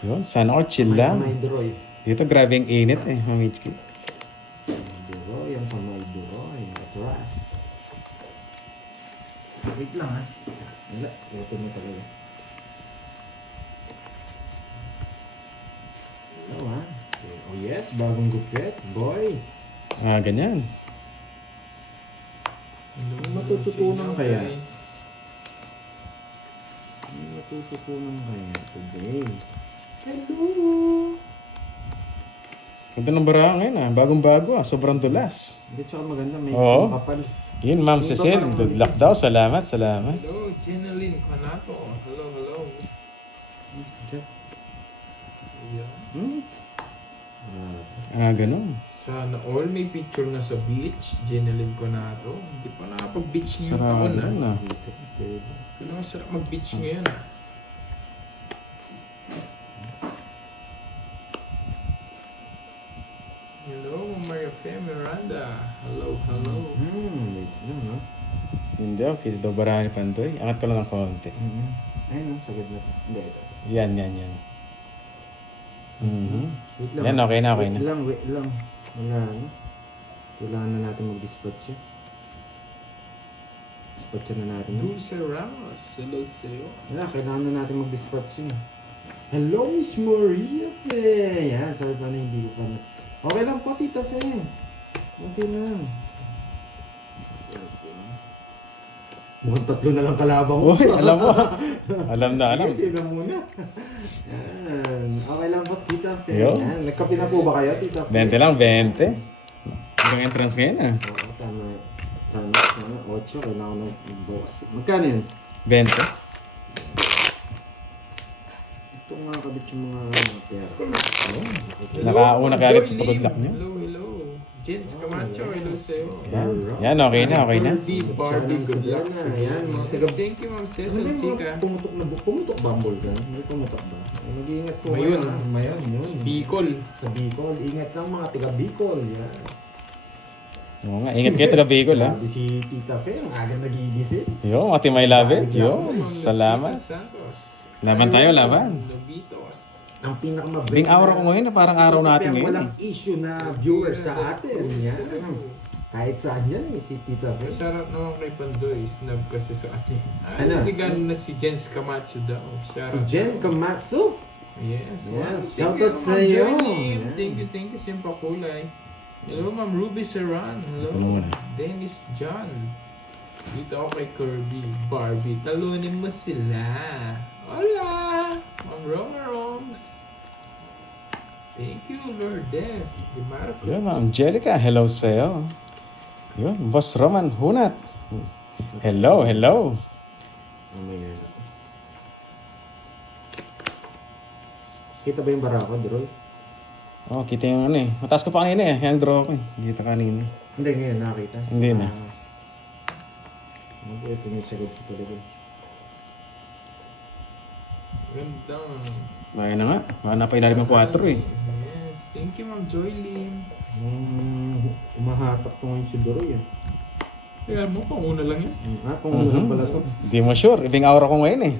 Yun, sana all chill lang. May Duroy. Dito grabe yung init eh, Ma'am HK. Duroy, ang kamay Duroy. Atras. Wait lang ha. Wala, ito mo talaga. Hello ha. Oh yes, bagong gupit. Boy. Ah, ganyan. May matututunan kaya? May matututunan kaya today? Hello! Ganda ng bara ngayon ah, bagong-bago ah, sobrang dulas. Hindi, tsaka maganda. May Oo. makapal. Yun, Ma'am Yung Cecil, parang good luck daw. Salamat, salamat. Hello, Jeneline Conato. Hello, hello. Check. Yeah. Hmm? Ah, ganun. Sana all may picture na sa beach. Jeneline Conato. Hindi pa nakapag-beach ngayong Sarap taon yun ah. ah. Pero masarap mag-beach ngayon ah. Hello, Maria Fe Miranda. Hello, hello. Wait lang ha. Hindi oh, kita daw bara ni Pantoy. Angat ko lang ng konti. Ayun, sagad na to. Hindi, ito. Yan, yan, yan. Mhm. Wait lang. Yan, okay na, okay na. Wait lang. Wala na. Kailangan na natin mag-dispatch yan. Dispatch na natin. Dulce Ramos. Hello sa'yo. Wala, kailangan na natin mag-dispatch yan. Hello, Miss Maria Fe! Yan, sorry pa na hindi ko pa na... Okay lang po, Tita Fe. Okay lang. Mukhang tatlo na lang kalabang mo. Uy, alam mo. Alam na, alam. Sige, sino muna? Yan. Okay lang po, Tita Fe. Yo. Yan. Nagkape na po ba kayo, Tita Fe? 20 lang, 20. Hanggang entrance ngayon ah. Oo, tama. Sana. 8. Kailangan ng box. Magkano yun? 20. Ito mga kabit yung mga pera. Nakauna ka agad sa pagod-lock niyo. Hello, hello. Jens Camacho. Hello sa'yo. Yan, okay na, okay na. Barbie, good luck na. sa'yo. Yan, mga taga... Thank you, Ma'am Ano Cecil ba yung Chica. mga pumutok bumble ka? May pumutok ba? Mag-iingat po. Mayon. kayo, ha? Mayon, yun. Bicol. Sa Bicol. Ingat lang mga taga Bicol. Yan. Oo nga, ingat kayo taga Bicol ha. Grabe si Tita Fe. Ang agad nagigising. Yo, Ate May Labet. Yo, Ma'am salamat. Lucita Santos. Laban tayo, laban. Lobitos. Ang pinakamabait. Bing araw ko ngayon, parang araw natin ngayon Walang eh. issue na viewer sa atin. Yan. Kahit saan yan eh, si Tita Fe. Masarap naman kay Pandoy. Snub kasi sa kanya. Ay, Ano? hindi ganun na si Jens Camacho daw. Si Shoutout. Jen Kamatsu. Yes. Yes, Thank shoutout you, sa Ma'am iyo. Jolie. Yan. Thank you, Simpa Kulay. Hello, Ma'am Ruby Serran. Hello. Gusto mo na. Dennis John. Dito ako kay Kirby. Barbie, talunin mo sila. Hola! Ma'am Roma Roms. Thank you, Lourdes. Di Marco. Yun, Ma'am Angelica, hello sa'yo. Yun, Boss Roman Hunat. Hello, hello. Mamaya na. Kita ba yung barako, Droy? Oh, kita yung ano eh. Mataas ko pa kanina eh. Yung draw ko eh. Kita kanina. Hindi, ngayon nakita. Hindi na. Ito yung sagot ko talaga. Ganda. Baka na nga. Baka na pa ilalim ng 4 eh. Yes. Thank you, Ma'am Joylyn. Umahatak ko ngayon si Droy. Kaya mo, panguna lang yan. Kung ano lang pala to. Hindi mo sure. Ibing aura ko ngayon eh.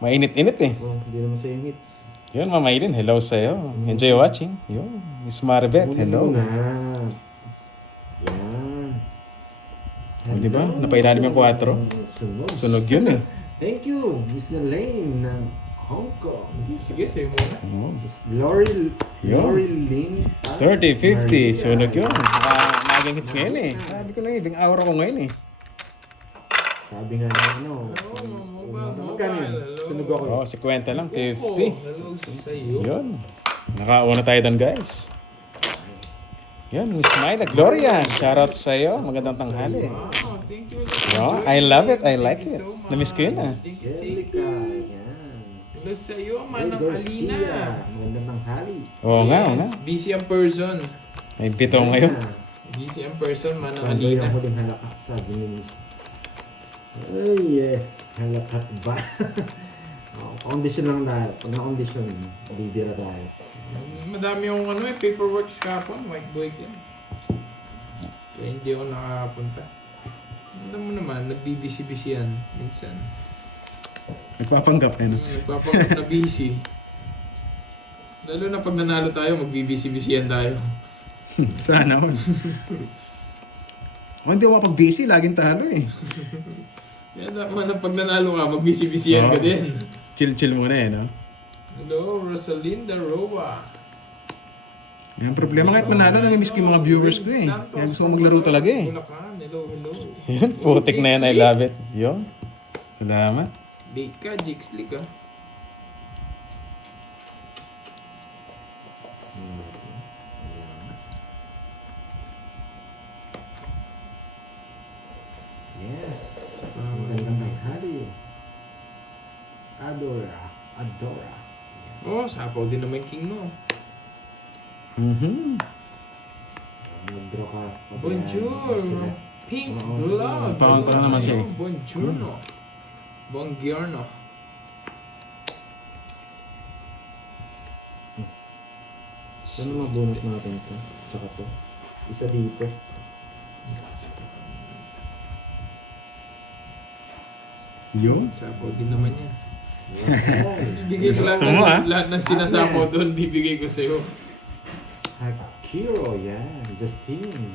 Mainit-init eh. Oh, hindi naman sa'yo yung hits. Yun, Ma'am Aileen, hello sa'yo. Enjoy watching. Yun, Miss Maribet, hello. Muna. Yan. Oh, di ba? Napailalim yung 4. Sunog. Sunog yun eh. Thank you, Miss Elaine ng Hong Kong. Sige, sa'yo muna. Oh. Miss Lori Lynn. 30, 50, Maria. sunog yun. Magang hits ngayon eh. Sabi ko lang, ibing aura ko ngayon eh. Sabi nga na ano. Magkano yun? Sunog ako. Oh, 50 lang, 50. Hello sa'yo. Yun. Nakauna tayo doon guys. Yun, Miss Myla Gloria. Shoutout sa'yo. Magandang tanghali. Wow, thank you. Yo, I love it, I like Thank you it. so much. Na-miss ko yun ah. Thank you, Angelica. Yan. Hello sa'yo, Manang Hey, Alina. Garcia. Magandang tanghali. Oo nga, oo nga. Busy ang person. May bito ngayon. Busy ang person, Manang Pandoy Alina. ang huling halakak, sabi ni Miss. Ay, halakak ba? Condition lang tayo. Pag na-condition, bibira tayo. Madami yung paperwork kapon, white boy yan. Kaya hindi ako nakapunta. Alam mo naman, nagbibisi-bisi yan minsan. Nagpapanggap eh. No? Nagpapanggap na busy. Lalo na pag nanalo tayo, magbibisi-bisihan tayo. Sana all. Oh, hindi ako mapag-busy. Laging talo eh. Yan naman na pag nanalo ka, magbisi-bisihan ka Oo. din. Chill-chill muna eh, no? Hello, Rosalinda Roa. Yung problema kahit manalo, namimiss ko yung mga viewers ko eh. Kaya gusto ko maglaro talaga eh. Bulacan. Hello, hello. Yun, putik na yan. I love it. Yun. Salamat. Late ka, Jigs League ah. Yes. Magandang tanghali. Adora. Oh, sapaw din naman King no. Mhm. Mag-draw ka. Bonjour. Pink Oo, blood. Paano pa naman siya eh? Buongiorno. Buongiorno. Saan mabunot natin ito? Tsaka to. Isa dito. Yun. Sapaw din naman yan. Yan. Bibigay ko Gusto lahat, mo, ah? lahat ng sinasapaw doon, bibigay ko sa'yo. Hakiro, yan. Justine.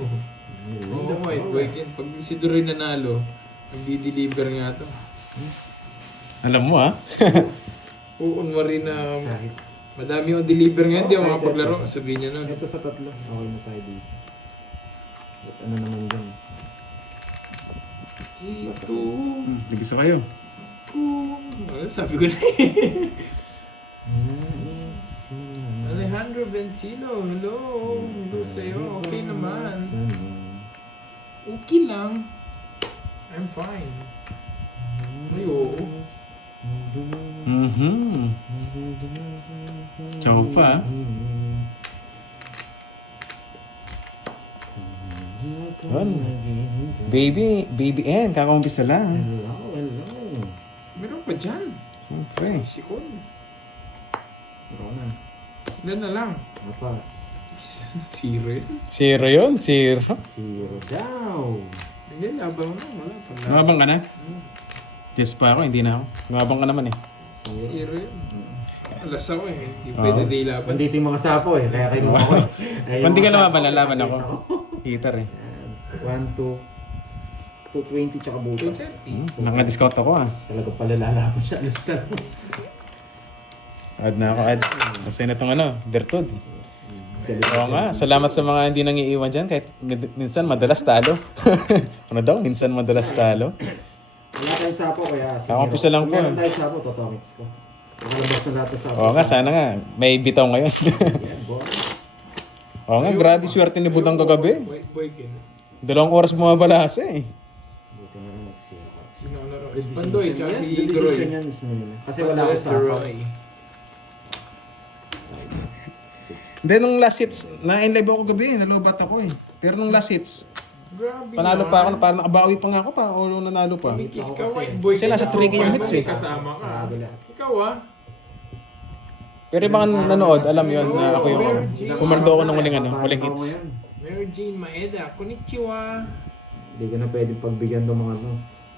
Oo, wait, pag si Duroy nanalo, magdi-deliver nga to. Alam mo ah. Uunwari na Kahit. madami yung deliver nga, hindi ako makapaglaro. Sabihin niya nun. Ito sa tatlo. Okay na tayo dito. At ano naman dyan? Ito. Nag-isa kayo. Sabi ko na Alejandro Bentino, hello. Hello sa'yo. Okay naman. Okay lang. I'm fine. Ay, oo. Mhm. Tsaka pa ah. Yun. Baby N, kakaumpisa lang. Hello. Meron pa dyan. Siyempre. Sikon. Corona. Ilan na lang? Apat. Zero yun. Zero yun, zero. Zero daw. Hindi, labang na. Wala. Ngabang ka na? Just pa ako, hindi na ako. Ngabang ka naman eh. Zero yun. Alas ako eh. Hindi pwede day laban. Nandito yung mga sapo eh. Kaya kayo ako eh. Kaya Kung di ka yung mga lumaban, sapo, lalaban ako. nakita ko. Hitter eh. 1, 2, 220 tsaka butas. 230. Naka-discount ako ah. Talaga pala lalaban siya. Alas na. Add na ako, add. Kasi na itong ano, Bertud. Oo nga, salamat sa mga hindi nang iiwan dyan kahit minsan madalas talo. Ano daw? Minsan madalas talo. Wala tayong sapo kaya. Kakampisa lang po. Kung meron tayong sapo, totomix ko. Pagkalabas na lahat ng sapo. Oo nga, sana nga. May bitaw ngayon. Yan, boy. Oo nga, grabe swerte ni Budang kagabi. Boy, kin. 2 oras bumabalasa eh. Buti na rin nagsira. Sino ang laro? Si Pandoy, tsaka si Decision Duroy. yan mismo nila. Kasi wala akong sapo. Duroy. Hindi, nung last hits, na-inlive ako kagabi. Nalobat ako eh. Pero nung last hits, Grabe panalo pa ako. Parang nakabawi pa nga ako. Parang ulo nanalo pa. Kumikis ka, white boy. Kasi nasa 3K yung hits eh. Kasama ka. Sarado lahat. Ikaw ah. Pero yung mga nanood, alam yon na ako yung pumaldo ako ng huling hits. Mary Jane Maeda, konnichiwa. Hindi ko na pwedeng pagbigyan ng mga ano.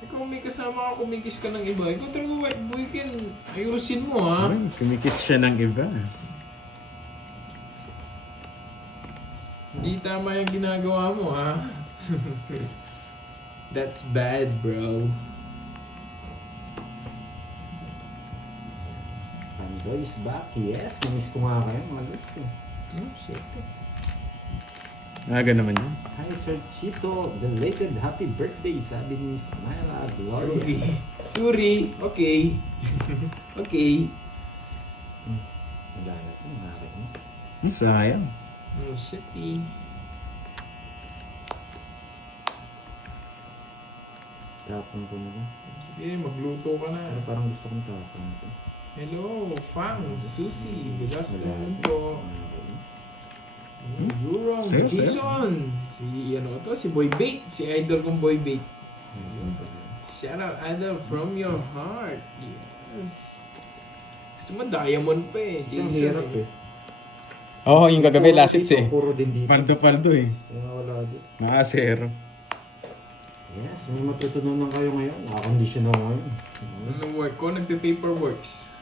Ikaw may kasama ka, kumikis ka ng iba. Ikaw talaga white boy kin. Ayusin mo ah. Ay, kumikis siya ng iba. Hindi tama yung ginagawa mo ha. That's bad bro. Pandoy is back. Yes, namiss ko nga kayo mga lods ko. Oh shit. Aga naman yun. Hi Sir Chito, belated happy birthday sabi ni Smila Gloria. Sorry. Okay. Okay. Wala na ito, nakakainis. Sayang. Oh shit eh. Tapon ko na. Sige, magluto ka Pero na. parang gusto kong tapon ito. Hello, Fang, Susie. Good afternoon po. Yurong, Sayo, sayo. Jason. Si ano to, si Boy Bait. Si idol kong Boy Bait. Shout out idol from your heart. Yes. Gusto mo diamond pa eh. Isang Jason hirap eh. eh. Oo, yung kagabi last hits eh. Puro din dito. Paldo eh. Kaya wala dito. Nakasero. Yes, may matutunan kayo ngayon. Nakakondisyon ako ngayon. Anong work ko? Nagpe-paperworks.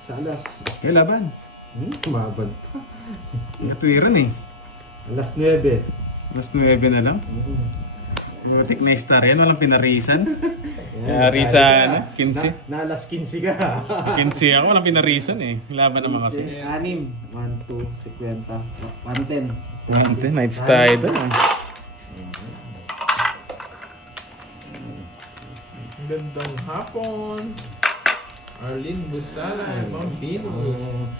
Sa alas. May laban. Tumabad pa. Natwiran eh. Alas 9. Mas 9 na lang. Mutik na star yan, walang pinarisan. Yan, Risa, tayo ano, 15? Na alas 15 ka. 15 ako, walang pinarisan eh. Laban naman kasi. 6, 1, 2, 50, 110. Night tayo doon. Gandang hapon. Arlene Busala, Ma'am Venus.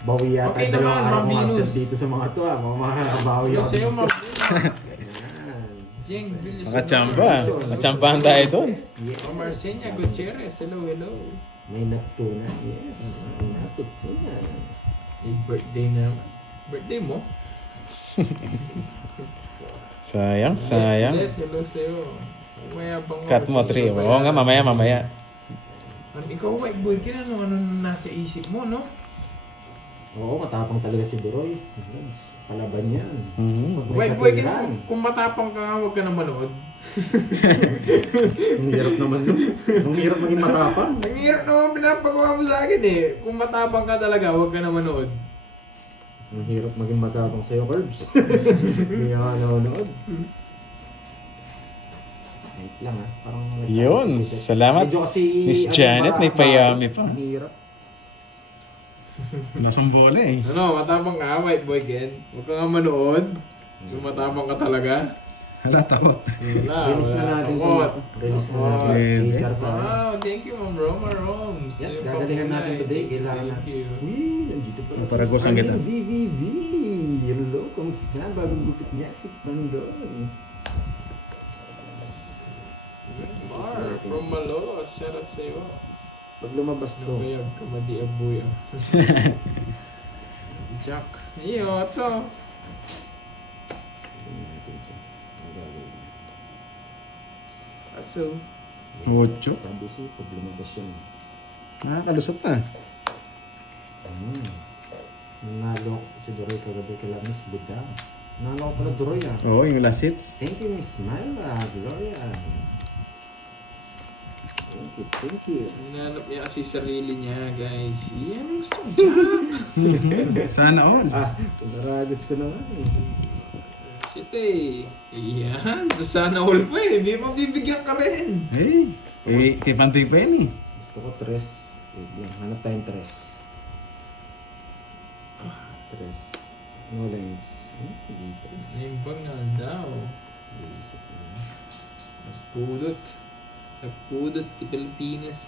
Bawi yata Okay dalawang naman, araw Ma'am kong Venus. absent dito sa mga to makakabawi Hello ako. sa'yo, Ma'am Venus. Yan. Jeng Villas. Nakachamba. Nachambahan tayo doon. Ma'am Marcenia Gutierrez, hello, hello. May natuna. Yes. May natutuna. Eh, birthday naman. Birthday mo? Sayang, sayang. Let, hello sa'yo. Mayabang Cut mo 3. Oo nga, mamaya. Ikaw, white boy, ano nasa isip mo, no? Oo, matapang talaga si Duroy. Palaban yan. Mhm. White boy, kung matapang ka nga, huwag ka na manood. Ang hirap naman yun. Ang hirap maging matapang. Ang hirap naman pinapagawa mo sa akin eh. Kung matapang ka talaga, huwag ka na manood. Ang hirap maging matapang sa'yo, Curbs. Hindi ka nanonood. Wait lang ha. Parang Yun, salamat. Medyo kasi, Miss Janet, may payami pa. Ang hirap. Lasang bola eh. Ano, matapang ka, white boy, Ken. Huwag ka nga manood. Kung matapang ka talaga. Hala, takot. Release na natin ito. Takot. Release na natin. Pwede. Hater pa. Wow, thank you, Ma'am Roma Roms. Yes, Yung gagalingan pang- natin today. Kailangan Thank natin. you. Uy, nandito pa. Paparagosan kita. VVV. Hello, kamusta? Bagong gupit niya si Pandoy. Mar, from Malolos. Shout out sa'yo. Pag lumabas to, Nabayag ka, madiabuya. Jack. Iyo, ito. Aso. 8. sabi siya, pag lumabas yun. Nakakalusot na. Nanalo si Duroy kagabi kay Miss Buda. Nanalo ko pala Duroy ah. Oo, yung last hits. Thank you, Miss Myla, Gloria. Thank you. Hinanap niya kasi sarili niya, guys. Yan ang gusto ko, Jack. Sana all. Pinaragos ko naman eh. Shit eh. Yan. Sana all pa eh. May mabibigyan ka rin. Hey, kay Pantoy pa yan eh. Gusto ko tres. Wait lang, hanap tayong tres. Tres. No lines. Hindi tres. Nimbang nga daw. Iisip ko na. Nagpudot. Nagpudot sa Pilipinas.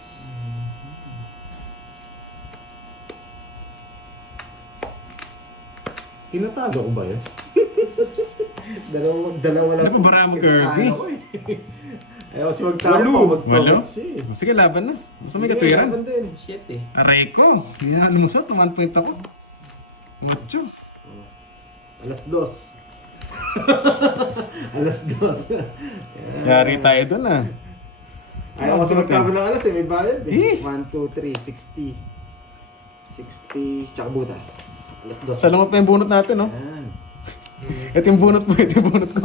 Tinatago ko ba yun? dalawa lang. Naku, bara mo, Kirby. Tinatago ko eh. Ayaw kasi magtalo Walo. pa, magpapit Walo? siya eh. Sige, laban na. Basta may Sige, katuwiran. laban din. Shit eh. Aray ko. Hindi na lumusot. 1 point ako. 8. Alas 2. Alas 2. Yari tayo doon ah. Ayaw kasi magtabi ng alas eh, may bayad Eh. eh. 1, 2, 3, 60. 60, tsaka butas. Alas 2. Salungot na yung bunot natin, no? Yan. Ito yung bunot mo, ito yung bunot ko.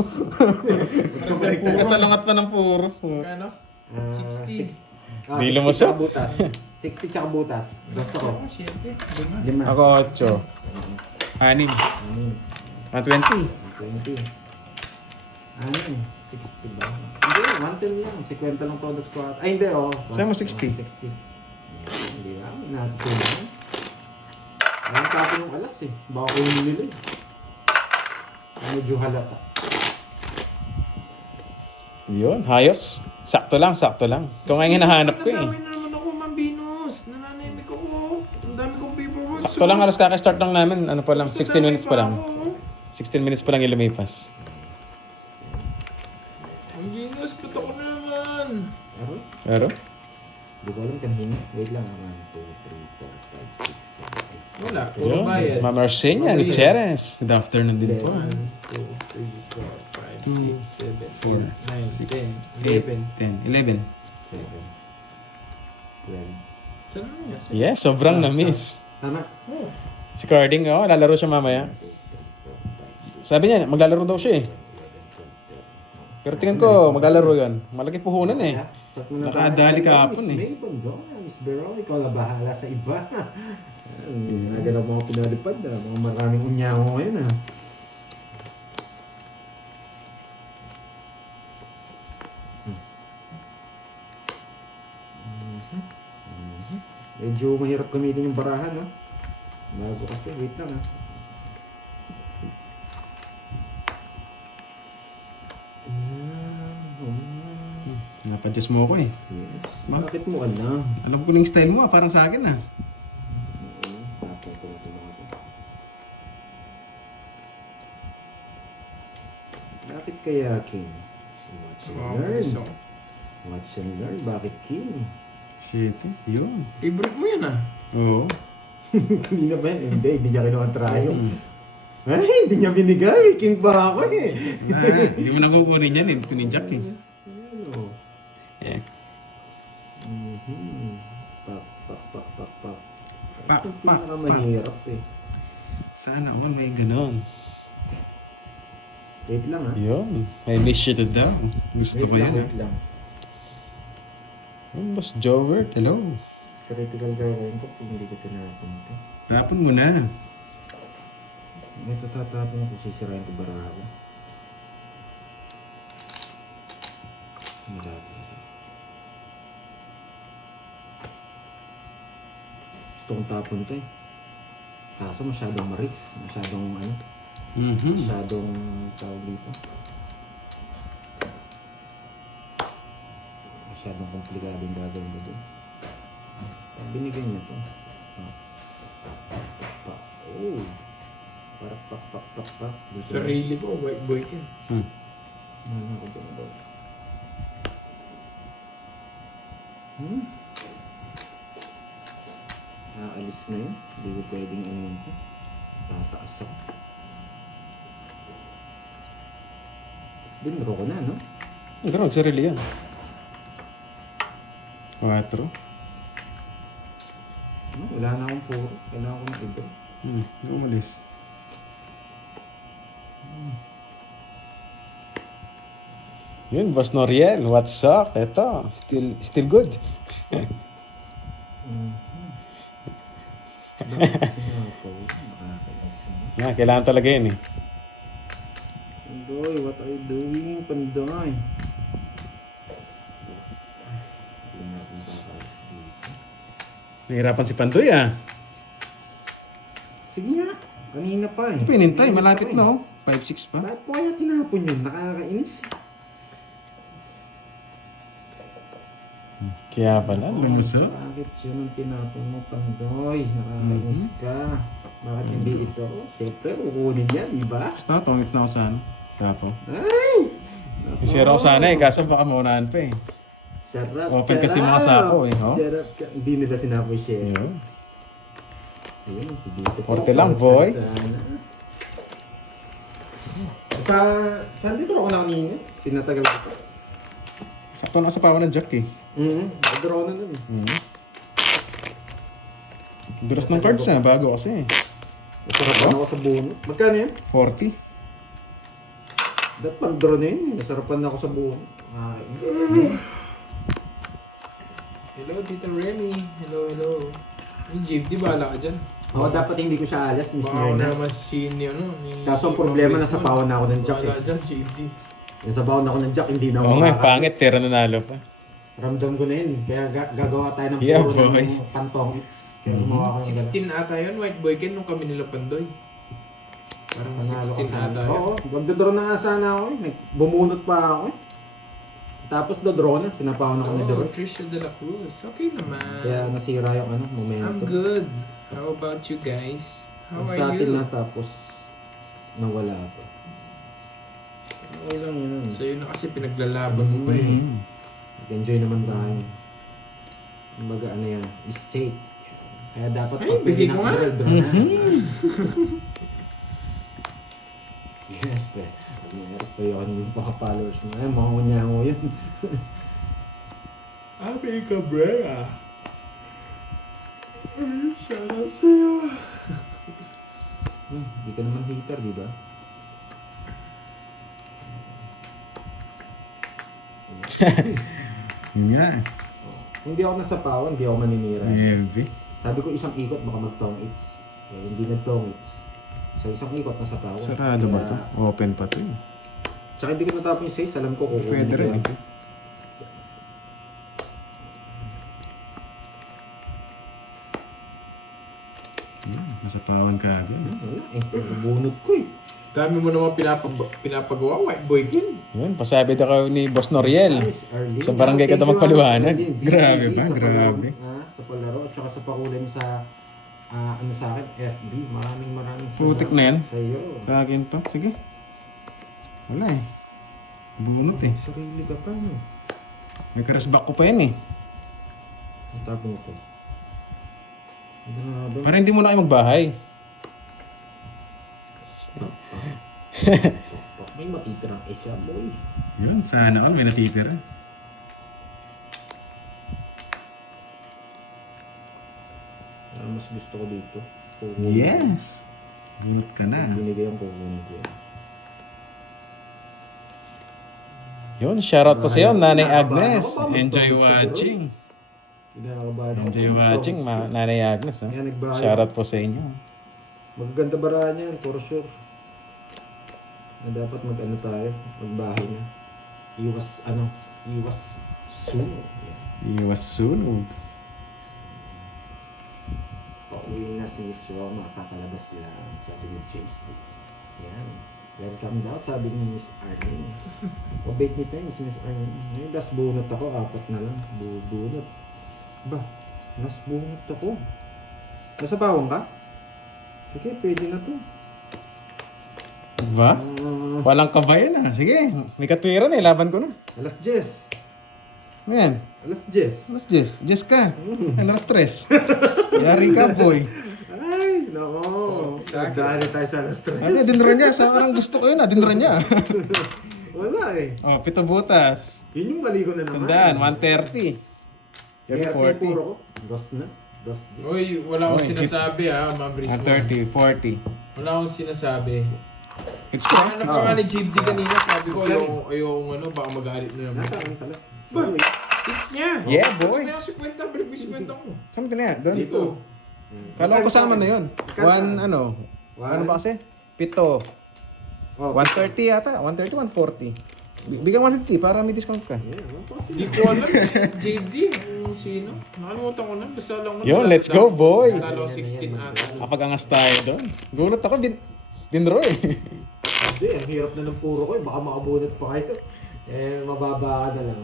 Baliktad. Kasalungat pa ng puro. Kano? 60. Di Di lumusot. butas. 60 tsaka butas. Gusto ko. Oh, shit eh. Lima. 5. Ako 8. 6. 20. 20. 60 ba? Hindi, 110 lang. 50 lang todo squad. Ay, hindi oh. Sa'yo mo 60. 60. Hindi lang, natutulungan. Ayun tapo yung alas eh. Baka ko yung nila eh. Medyo halata. Yun, hayos. Sakto lang, sakto lang. Kung nga yung hinahanap ko eh. Nadamay na naman ako, Ma'am Venus. Nananahimik ako. Ang dami kong paperwork. Sakto lang, halos kaka-start lang namin. Ano pa lang, 16 minutes pa lang. 16 minutes pa lang yung lumipas. Ma'am Venus, puto ko naman. Aroy? Pero, Hindi ko alam kanina. Wait lang. 1, 2, 3, 4, 5, 6, 7, 8. Wala, puro yun. bayad. Ma'am Arsenio, Gutierrez. Good afternoon din po. 1, 2, 3, 4, 5, 6, 7, 8, 9, 10, 11. 10, 11. 7, 12. Saan na yan? Yes, sobrang na-miss. Tama. Oh. Si Carding, lalaro siya mamaya. Sabi niya, maglalaro daw siya eh. Pero tingnan ko, maglalaro yan. Malaki puhunan eh. Sak mo na Nakadali ka hapon, Miss eh. May Bondon, Miss Veron, ikaw na bahala sa iba. Nagalaw mga pinalipad na. Mga maraming unyango ngayon ah. Medyo mahirap gamitin yung barahan, no? Bago kasi, wait lang, ha? Napadjust mo ako eh. Yes. Bakit mo alam? Alam ko na yung style mo ah, parang sa akin ah. Tapon ko na ito mga ito. Bakit kaya, King? Watch and Wow, learn. so, Watch and learn. Bakit, King? Shit eh, yun. favorite mo yun ah. Oo. Hindi na ba yun? Hindi niya kinuha ang trayo. Ay, hindi niya binigay. King pa ako eh. Hindi mo na kukunin yan eh, kunin Jack eh. Ano? Eh. Pak, pak, pak, pak, pak. Pak, Ito pak, pinakamahirap eh. Sana all may ganon. Wait lang ha. Yun, may initiative daw. Gusto ko yan ah. Wait lang. Boss Jovert, hello. Critical gagawin ko kung hindi ko tinapon ito. Tapon mo na. Ito tatapon ko, sisirain ko baraha ko. Malapit ito. Gusto kong tapon ito eh. Kaso masyadong maris. Masyadong ano. Masyadong tawag dito. Masyadong komplikado yung gagawin ko doon. Pag binigay niya ito. Oh. Para pak pak pak pak. Dito. Sarili ko, white boy ka. Ano ako doon ba? Aalis na yun. Hindi ko pwedeng ano ito. Tataas ako. Dinro ko na, no? Ganun, sarili yan. 4. Wala na akong puro. Kailangan ko na ito. Umalis. Yun, Boss Noriel, what's up? Eto, still good. Yeah, kailangan talaga yun eh. Pandoy, what are you doing, Pandoy? Hindi natin kakalas dito. Nahirapan si Pandoy ah. Sige nga, kanina pa eh. Ano pa inintay? Inis Malapit ako eh. na oh. 5-6 pa. Bakit po kaya tinapon yun? Nakakainis. Kaya pala, lumusot. Bakit yun ang tinapon mo, Pandoy? Nakakainis ka. Bakit hindi ito? Siyempre, kukunin yan, di ba? Basta, tongits na ako sa ano. Sapo. Ay! Isira ko sana eh, kaso baka maunahan pa eh. Sarap, Open kasi mga sapo eh, oh. Sarap ka. Hindi nila sinapoy siya. Yun. Ayun, dito po. Forte lang, boy. Saan dito ako na kanina? Tinatagal ko. Sakto na sa pawa ng Jack eh. Draw na nun. Duras ng cards na, bago kasi eh. Nasarapan ako sa bunot. Magkano yan? 40. Dapat pang-draw na yun. Nasarapan ako sa bunot. Hello, Tita Remy. Hello, hello. Yung JFD, bahala ka dyan. Oo, dapat hindi ko siya alas, Miss Baka ako Mirna. naman ni ano. Kaso ang problema, nasa pawan na ako ng Jack Bahala eh. dyan, JFD. Nasa pawan ako ng Jack, hindi na ako Oo nga, makaka- pangit, tira nanalo pa. Ramdam ko na yun. Kaya gagawa tayo ng Yeah, puro boy. ng pantongits. Kaya gumawa ko ng 16 ata yun, white boy Ken, nung kami nila Pandoy. Parang Panalo 16 ka ata sana. yun. Oo, magdodraw na nga sana ako eh. Bumunot pa ako eh. Tapos dodraw na, sinapawan ako ni Oh, Doris. Trisha de la Cruz. Okay naman. Kaya nasira yung ano, I'm momentum. good. How about you guys? How Ang are sa atin you? na tapos nawala ako. Okay lang yun. So yun na kasi pinaglalaban mo eh. Enjoy naman tayo. Kumbaga ano yan, mistake. Kaya dapat Ay, bigay ko nga. draw na. Yes, pe. Meron pa yun yung paka-followers mo. Ay, mga unyango yun. Happy Cabrera. Shout out sa'yo. Hindi ka naman hater, di ba? Yun nga. Kung hindi ako nasapawan, hindi ako maninira. Heavy. Sabi ko isang ikot, baka mag-tong its. Eh, hindi nag-tong its. Sa isang ikot, nasapawan. Sarado ba Kaya- to? Open pa to eh. Tsaka hindi ko natapon yung 6, alam ko kukunin Pwede ko rin yan. ito. Masapawan ka agad. Wala eh, bunot ko eh. Dami mo naman pinapagawa, white boy kin. Yun, pasabi daw ni Boss Noriel. Nice, Arlene. Sa barangay ka Thank daw you, magpaliwanag. Arlene. Grabe VTV ba? sa Grabe. sa palaro at saka sa pakulay mo sa ano sa akin, FB. Maraming Putik na yan. sa iyo. Sa akin pa. Sige. Wala eh. Bunot eh. Sarili ka pa, no? May back ko pa yan eh. Ang tapo mo to. Grabe. Para hindi mo na kayo magbahay. May matitirang isa, boy. Yun, sana ka. May natitira. Ano mas gusto ko dito? Yes. Bunot ka na. Binigay ang kukunin ko yan. Yun, shoutout po sa iyo, Nanay Kinakabahan Agnes. ako, baka Enjoy magpapit sa watching. Kinakabahan ako. Enjoy watching, Nanay Agnes. Ha? Kaya nagbahay. Shoutout po sa inyo. Magaganda baraan yan, for sure. Na dapat mag-ano tayo, magbahay na. Iwas soon. Yan. Iwas sunog. Pauwi na si Miss Roma, kakalabas lang, sabi ni James. Yan. Welcome daw, sabi ni Miss Arlene. Pabait nito yun, si Miss Arlene. Ngayon, last bunot ako, 4 na lang. Bunot. Ba, last bunot ako. Nasa bawang ka? Sige, pwede na to. Diba? Walang kabayan ah. Sige, may katwiran eh. Laban ko na. Alas 10. Ayan. Alas 10. Alas 10. 10 ka. Alas 3. Yari ka, boy. Ay, nako. Dahil tayo sa alas 3. Ano, dinra niya. Sa parang gusto ko yun ah. Dinra niya. Wala eh. Oh, 7 butas. Yun yung mali ko na naman. Tandaan, 130. You're Kaya 40. puro ko. Dos na. Dos. Uy, wala akong Uy, sinasabi ha, Mabris mo. 130, 40. Wala akong sinasabi. It's Kaya anak correct. nga ni JD kanina, sabi ko, ayoko ano, baka magalit na naman. Nasa akin pala. Ba? Sorry. It's niya! Yeah, boy. May ako 50, balik ko yung 50 ko. Saan ka na? Doon. Dito. Kala ko kasama na yun. Ano ba kasi? 7. Oh, 130 yata. 130, 140. Bigyan 150 para may discount ka. yeah, Hindi ko alam, JD, kung sino. Nakalimutan ko na, basta lang ko. Yun, let's go, boy. Talo 16 ata. Kapag angas tayo doon. Gulat ako, dinro eh. Hindi, ang hirap na ng puro ko eh. Baka makabunot pa kayo. Eh, mababa ka na lang.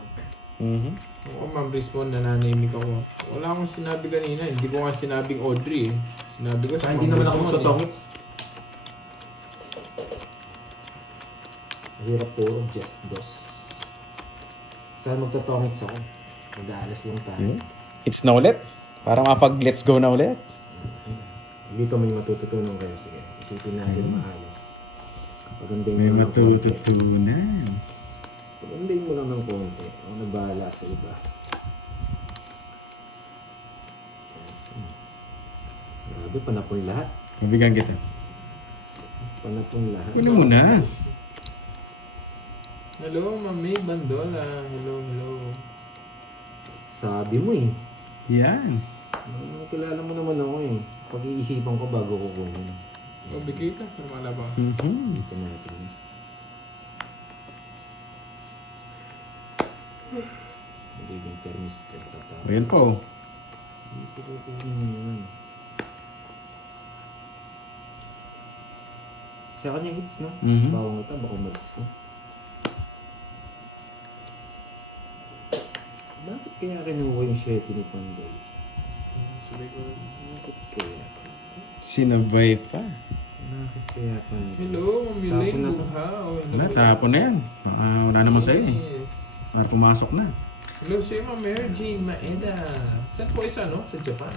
Ako, Mabris mo, nananahimik ako. Wala akong sinabi kanina, hindi ko nga sinabing Audrey eh. Sinabi ko sa Hindi naman ako Mabris mo eh. magtotongits. Ang hirap puro, just dos. Saan magtotongits ako? Mag-aalas lang tayo. It's na ulit. Para mapag-let's go na ulit. Dito may matututunan kayo. Sige, isipin natin maayos. Pagandahin May mo lang ng konti. matututunan. Pagandahin mo lang ng konti. Ako na bahala sa iba. Grabe, panapon lahat. Mabigyan kita. Panapon lahat. Kunin mo na. Hello, Mami Bandola. Hello, hello. Sabi mo eh. Yan. Kilala mo naman ako eh. Pag-iisipan ko bago ko kunin. Mabigay ka, pero ba? Dito natin. Magiging permis ka. Ayan po. Dito ko kunin naman. Sa kanya hits, no? Mhm. Bawang ito, baka mags ko. Bakit kaya kinuha yung 7 ni Panday? Sabi ko, Bakit kaya? Sinabay pa. Bakit kaya Panday? hello, Mami Tapon Lane na to. Bughaw. Wala, tapon na yan. Wala naman sa'yo eh. Yes. Pumasok na. Hello sa'yo, Ma'am Mary Jane Maeda. Saan po isa, no? Sa Japan.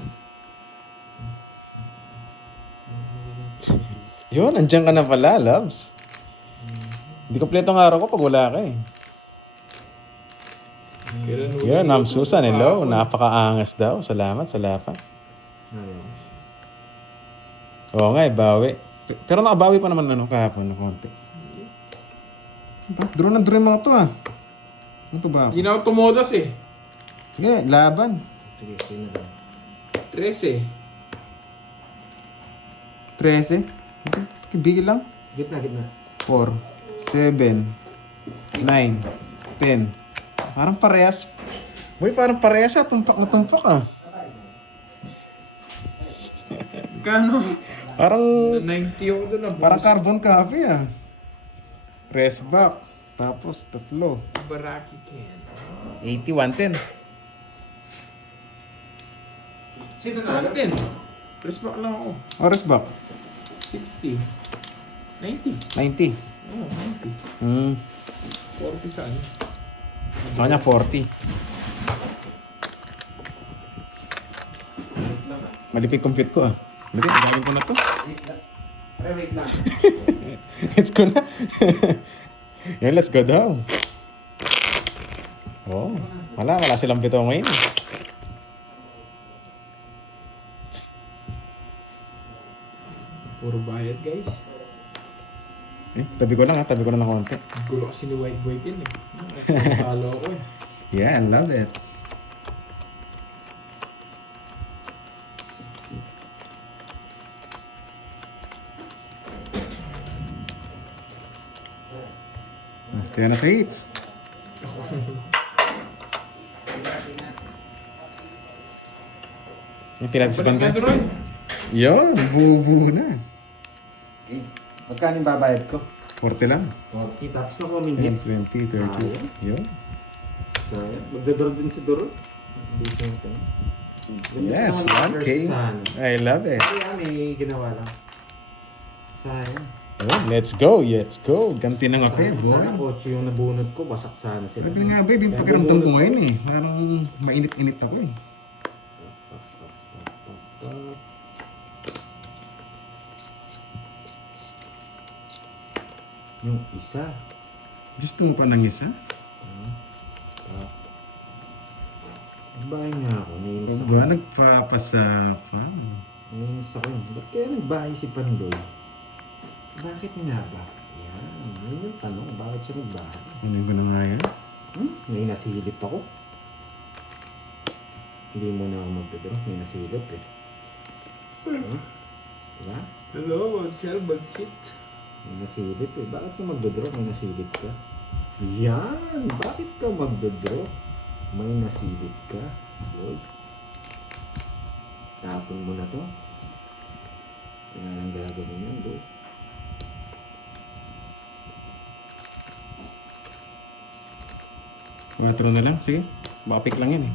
Yun, andyan ka na pala, loves. Hindi kompleto ng araw ko pag wala ka eh. Kailan huli Yun, Ma'am ko? Susan, hello. Napakaangas daw. Salamat, salamat. Ayaw. Oo nga, bawi. Pero nakabawi pa naman kahapon ng konti. Draw na draw yung mga to ah. Ano to ba? Hindi na ako tumodas eh. Sige, laban. Sige, sino na? 13. 13. Bigil lang. Gitna, gitna. 4, 7, 9, 10. Parang parehas. Boy, parang parehas ah. Tumpak na tumpak ah. Kano? Parang 90 ako doon na. parang carbon copy ah. Press back. Tapos tatlo. Baraki can. 80, 110. Sino na? 10. Press back lang ako. Oras back. 60. 90. 90. Oo, 90. 40 saan? Sa kanya 40. Malipig compute ko ah. Malipig, gagawin ko na to. Wait lang. Let's go na. Yan, let's go daw. Oh, wala silang bito ngayon. Puro bayad, guys. Tabi ko lang ng konti. Gulo kasi ni White Boy Kin eh. Talo ako eh. Yeah, I love it. Kaya na sa hits. Yung tinatisipan ka? Roy. Yun, buo na. Okay. Magkano yung babayad ko? 40 lang. 40. Tapos na ko min 10, hits. 20, 30. Yun. Sayang. Magdadaro din si Doro. Hindi ko ito. Yes, 1K. I love it. Kaya may ginawa lang. Sayang. Oh, let's go, let's go. Ganti ng kape, Sana boy. 8 yung nabunot ko. Basak sana sila. Sabi nga, babe, yung pakiramdam ko ngayon eh. Parang mainit-init ako eh. Yung isa. Gusto mo pa ng isa? Nagbahay nga ako. Nainis Huwag ako. ba nagpapasapan? Nainis ako. Ba't kaya nagbahay si Pandoy? Bakit nga ba? Yan. Yun yung tanong. Bakit siya nagbahay? Ano ko na nga yan? May nasilip ako. Hindi mo na ako magdadaro. May nasilip eh. Diba? Hello, Chel Bagsit. May nasilip eh. Bakit ka magdodro? May nasilip ka. Yan! Bakit ka magdodro? May nasilip ka. Boy. Tapon mo na to. Kaya lang gagawin yan, boy. Matro na lang, sige. Baka pick lang yan eh.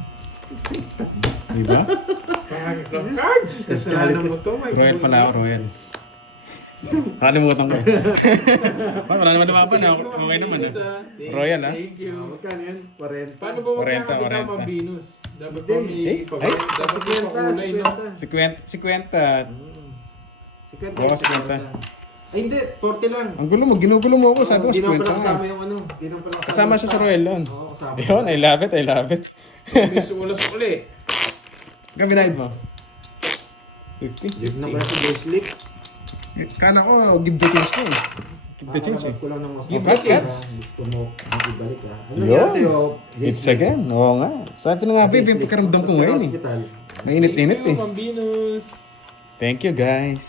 Diba? Pangit ng cards. Kasalanan mo to, my Royal boy. pala ako, Royal. Nakalimutan ko. Wala naman naman na. Okay naman ah. Royal ah. Thank you. Magkano yan? 40. Paano ba magkakabit ang 40. mga Venus? Dapat Hindi. pa may pag- dapat may pakulay, no? 50. 50. Oo, 50. Ay, hindi. 40 lang. Ang gulo mo, ginugulo mo ako. Sabi ko, Hindi na 50 pala nga. kasama yung ano. Hindi na pala Kasama siya sa Royal doon. Oo, kasama. Yun, I love it, I love it. May sulas uli. Gabinahid mo? 50? Live na pala si Bracelet. Kala ko, give the chance na eh. Give the chance eh. Kakalabas ko lang ng mas Give mabait, the chance. ah. Gusto mo ibalik ah. Ano Yun. nangyari sa'yo? It's again, oo nga. Sabi na nga, babe, yung pakiramdam ko ngayon eh. Hospital. Mainit-init Thank you, eh. Ma'am Venus. Thank you guys.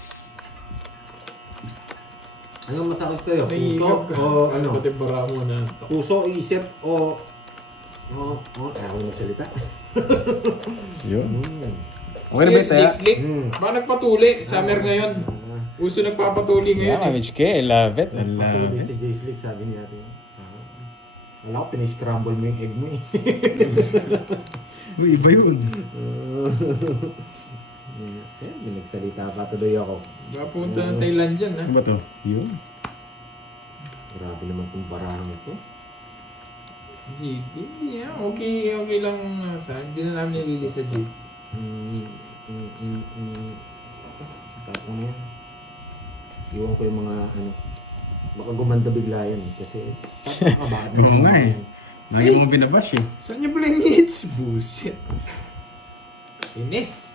Anong masakit sa'yo? Puso Nahihigap ka. o ano? Buti bara mo na. Puso, isip o... ayaw mo salita. Yun. Hmm. Okay na ba Serious, tayo? Dick Slick? Hmm. Baka nagpatuli. Summer ngayon. Uso nagpapatuli Yeah, ngayon. Mitch K, I love it. I love Patuloy it. si Jay Slick, sabi niya ate. Wala ko, piniscramble mo yung egg mo eh. Uy, iba yun. May nagsalita pa tuloy ako. Baka pumunta ng Thailand dyan, ha? Ano ba to? Yun. Grabe naman itong barang ito. Hindi, yeah. Okay lang sa hindi na namin nililis sa jeep. Tapos na yan. Iwan ko yung mga ano. Baka gumanda bigla yan eh. Kasi kakabaan. Oo nga eh. Lagi mo binabash eh. Saan niya pala yung hits? Bullshit. Inis.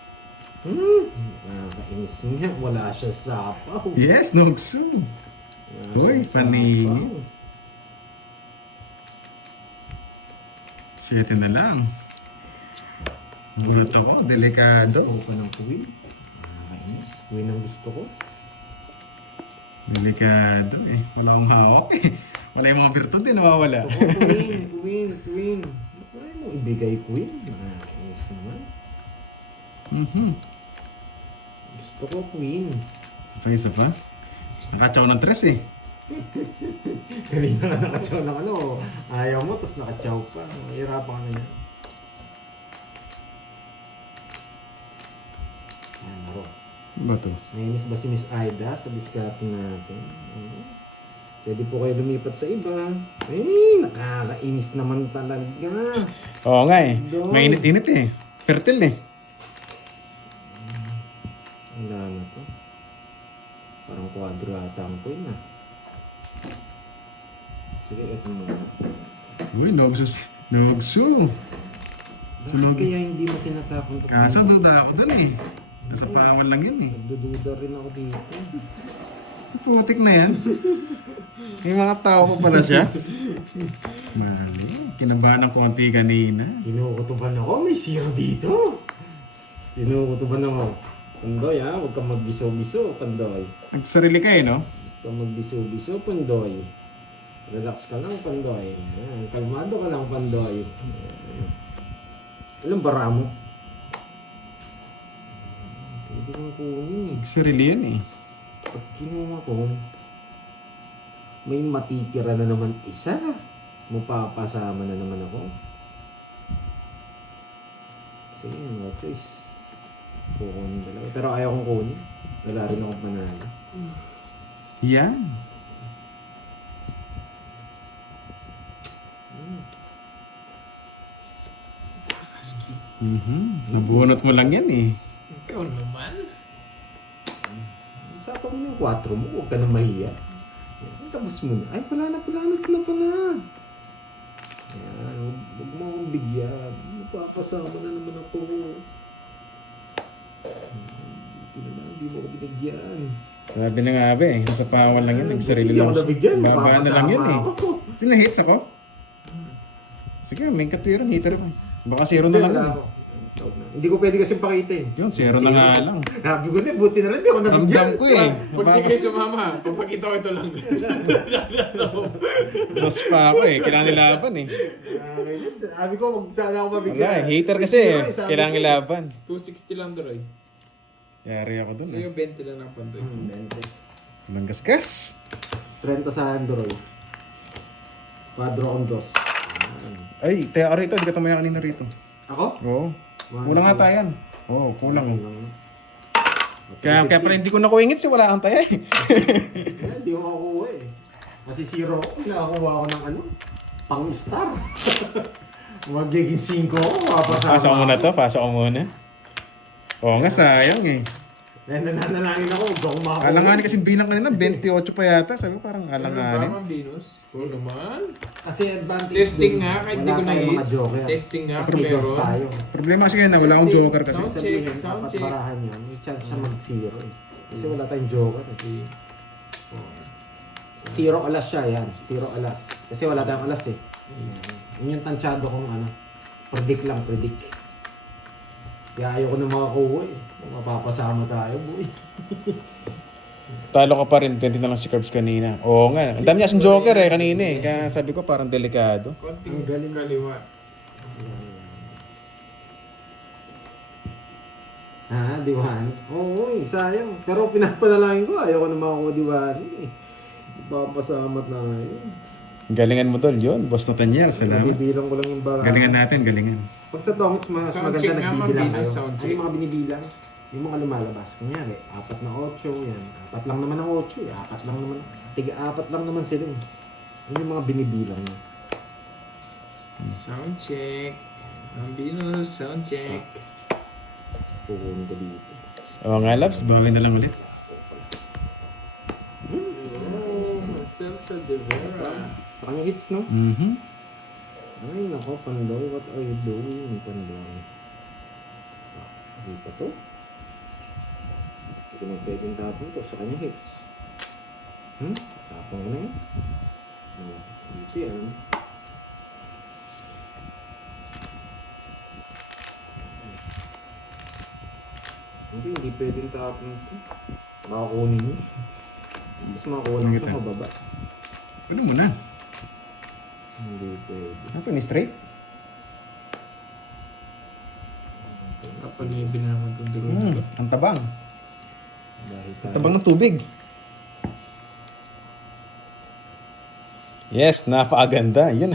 Nakakainis nga. Wala siya sapaw. Yes, Nogsu. Wala Hoy, siyang funny. sapaw. Shit na lang. Bunot ako, delikado. Gusto ko pa ng queen. Nakakainis. Queen ang gusto ko. Delikado eh. Wala akong hawak eh. Wala yung mga virtud eh, nawawala. Gusto ko queen. Ba't ayaw mo ibigay queen? Nakakainis naman. Mhm. Gusto ko queen. Isa pa. Nakachaw ng tres eh. Kanina nga nakachaw ng ano. Ayaw mo, tapos nakachaw pa. Mahirapan ka na yan. Ano? Ba to? Nainis ba si Miss Aida sa diskarte natin? Pwede po kayo lumipat sa iba. Nakakainis naman talaga. Oo nga eh. Doon. Mainit-init eh. Fertile eh. Wala na to. Parang kwadro ata ang coin na. Sige, ito muna. Uy, nogsus. Nogsu. Bakit kaya hindi mo tinatapon ito? Kaso duda ako dun eh. Nasa pawal lang yun eh. Nagdududa rin ako dito. Putik na yan. May mga tao pa pala siya. Mali. Kinabahan ng konti kanina. Kinukutuban ako, may zero dito. Kinukutuban ako. Pandoy ha, huwag kang magbiso-biso, Pandoy. Nagsarili ka eh, no? Huwag kang magbiso-biso, Pandoy. Relax ka lang, Pandoy. Ayan, kalmado ka lang, Pandoy. Ayan. Alam bara mo? Pwede kang kunin eh. Nagsarili yan eh. Pag kinuha ko, may matitira na naman isa. Mapapasama na naman ako. Sige, no choice. Kukunin dalawa. Pero ayaw kong kunin. Wala rin akong panalo. Yan. Nabunot mo lang yan eh. Ikaw naman. Usapan mo na yung 4 mo. Huwag ka na mahiya. Ayan, tapos mo na. Ay, pala na pala. Ayan, huwag mo akong bigyan. Napapasama na naman ako. Hindi mo ako binigyan. Sabi na nga ba eh. Sa pawal lang yan. Nagsarili Hindi lang. ako nabigyan. Babaan na lang yan eh. Napapasama ako. Sino hits ako? Sige, may katwiran. Hitter pa. Baka zero na lang. Wala yan. ako. Hindi ko pwede kasi pakita eh. Yun, zero na nga lang. Sabi ko na, buti na lang, di ako nabigyan. Ramdam ko eh. Pag di kayo sumama, papakita ko ito lang. Lost pa ako eh. Kailangan nilaban eh. Sabi ko, wag sana ako mabigyan. Wala eh. Hater kasi eh. Sabi ko, Kailangan nilaban. 260 lang, Droy. Yari ako dun eh. Sa'yo, 20 lang ng pantoy. 20. Walang gasgas. 30 sa Android. Quadro con dos. Ay, taya ka rito. Hindi ka tumaya kanina rito. Ako? Oo. Kulang nga tayo yan. Oo, kulang. Kaya Kaya pala hindi ko nakuha ingit si wala kang taya eh. hindi ko makukuha eh. Kasi zero ako, nakakuha ako ng ano? Pang-star. Magiging 5 ako, mapasama. Pasok ko muna to. Pasok ko muna. Oo nga, sayang eh. Nananalangin ako, huwag ako makakuha. Alanganin kasi bilang kanina, 28 pa yata. Sabi ko parang alanganin. Parang Venus. Oo naman. Kasi advantage Testing dun, nga, kahit wala di ko tayong mga na-hits. joker. Testing nga, Mas kung may dos meron. tayo. Problema kasi ngayon na wala akong joker kasi. Sound Sabihin, check, sound dapat check. barahan yan. May chance siya mag-zero eh. Kasi wala tayong joker eh. Okay. Zero alas siya, yan. Zero alas. Kasi wala tayong alas eh. Yun yung tansyado kong ano. Predict lang, predict. Kaya ayoko na makakuha eh. Mapapasama tayo, boy. Talo ka pa rin, 20 na lang si Curbs kanina. Oo nga. Ang dami niya sa joker eh kanina eh. Kaya sabi ko parang delikado. Konting Ang galing. kaliwa. Ha, Diwani? Oo eh, sayang. Pero pinapanalangin ko, ayoko na makakuha Diwani eh. Mapapasama tayo. Galingan mo tol, yun. Boss Nathaniel, salamat. Nabibilang ko lang yung barang. Galingan natin, galingan. Pag sa Tongits, mas Sound maganda check nga, nagbibilang Ma'am kayo. Venus, sound Ano check. yung mga binibilang? Yung mga lumalabas. Kunyari, 4 na 8, yan. 4 lang naman ang 8 eh. 4 lang naman. Tiga-4 lang naman sila eh. Yun yung mga binibilang niya. Sound check. Ang Venus, sound check. Kukunin ko dito. Oo nga, Labs. Bagay na lang ulit. Oh, Celsa de Vera. Sa kanya hits, no? Mhm. Ay, nako, Pandoy. What are you doing, Pandoy? Hindi pa to. Hindi ko na pwedeng tapon to. Sa kanya hits. Tapon ko na yan. Dito yan. Hindi pwedeng tapon ito. Makakunin niyo. Mas makulang Bakit siya ah? mababa. Ano mo na? Hindi pwede. Ano ni straight? Kapalibin na naman itong duro. Ang tabang. Dahil Ang tabang ng tubig. Yes, napakaganda. Yun.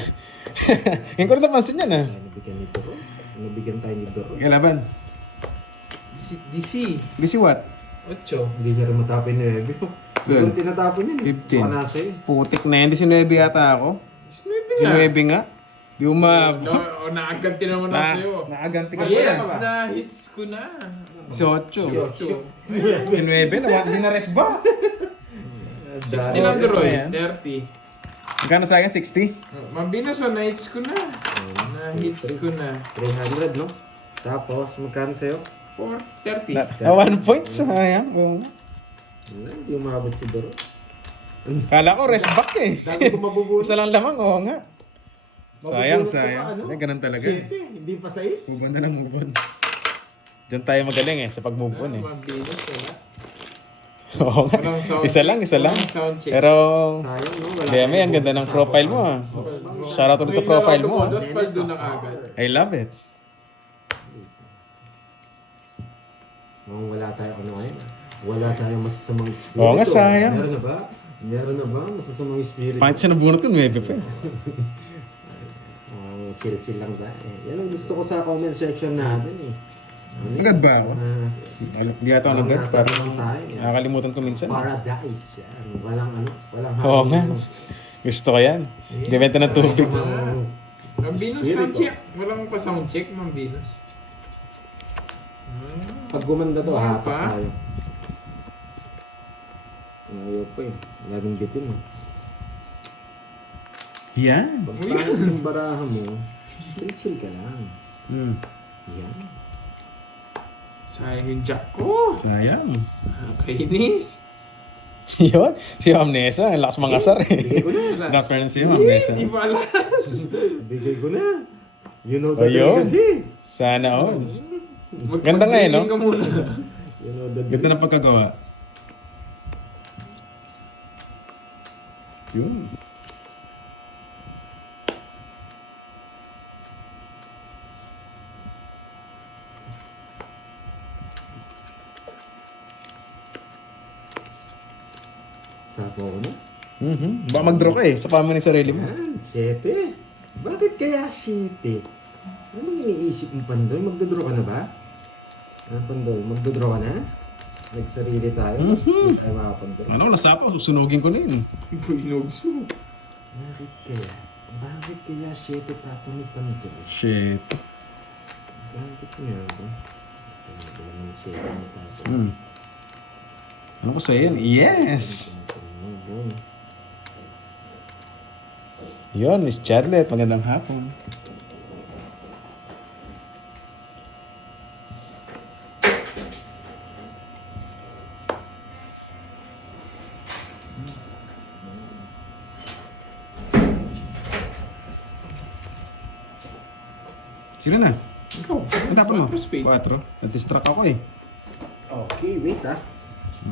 Yung ko na napansin yan ah. Nabigyan ni Doro. Nabigyan tayo ni Doro. Kailaban. DC. Busy what? 8. Hindi niya rin matapin ni Revio. Pero tinatapon yun eh. 15. Baka nasa yun. Putik na yan. 19 yata ako. Sinabi nga. 19 nga. Di umabot. O, nakaganti naman na sa'yo. Nakaganti ka Yes, pala. na hits ko na. 18. 8. 19 na. Hindi na res ba? 60 lang Duroy. Ayan. 30. Magkano sa akin? 60? Mabinas o na-hits ko na. Na-hits ko na. 300, no? Tapos, magkano sa'yo? 30. 1 point. Sayang. Oo nga. Wala, hindi umabot si Doro. Kala ko rest back eh. Dami ko mabubunot. Isa lang lamang. Oo nga. Sayang, Mabubunot ko sayang. pa, ano? Eh, ganun talaga. 7, hindi pa 6. Move on na lang, move on. Diyan tayo magaling eh, sa pag-move on eh. Mabinas wala. Oo nga. Walang sound Isa lang, isa lang. Walang sound check. Pero, Sayang, no? Wala Demi, ang ganda ng profile mo ah. Shoutout ulit sa profile mo ah. Tapos pag doon na kagad. I love it. Mukhang wala tayo, ano ngayon? Wala tayong masasamang espiritu. Oo nga, sayang. Meron na ba? Meron na ba masasamang espiritu? Pangat siya nabunot ko, 9 pa eh. Spirit lang tayo. Yan ang gusto ko sa comment section natin eh. Ano Agad ba ako? Hindi ata ako agad. nasa lang tayo. Nakakalimutan ko minsan. Paradise. Yan. Walang ano, walang Oo nga. Gusto ko yan. Gabenta ng tubig. Mambinos sound check. Walang pa sound check, Mambinos. Pag gumanda to, Wala hapak pa. tayo. Ayaw pa eh. Laging bitin eh. Yan. Pag pangit yung baraha mo, chill ka lang. Hmm. Yan. Sayang yung jack ko. Sayang. Kainis. Yun. Si Ma'am Nessa. Ang lakas mga asar Bigay eh. ko na. Nakapern si Ma'am Nessa. Di ba alas? Bigay ko na. You know the Ayun. deal kasi. Sana all. Ganda nga eh, no? Mag-training ka muna. You know the deal. Ganda ng pagkagawa. Yun. Sapo ko na. Baka mag-draw ka eh. Sa pama ni sarili mo. Yan, 7. Bakit kaya 7? Anong iniisip mo, Pandoy? Magdodraw ka na ba? Pandoy, magdodraw ka na? Nagsarili tayo. Hindi tayo makapandoy. Ano, nasapa. Susunugin ko na yun. Buinogs mo. Bakit kaya? Bakit kaya 7 tapo ni Pandoy? Shit. Bakit nga ba? Ano ba naman 7 na tapo? Ano ko sa'yo yun? Yes! Yun, Miss Chadlet. Magandang hapon. Sino na? Ikaw. Ang tapon mo? 4 spade. 4. Natistrack ako eh. Okay, wait ah.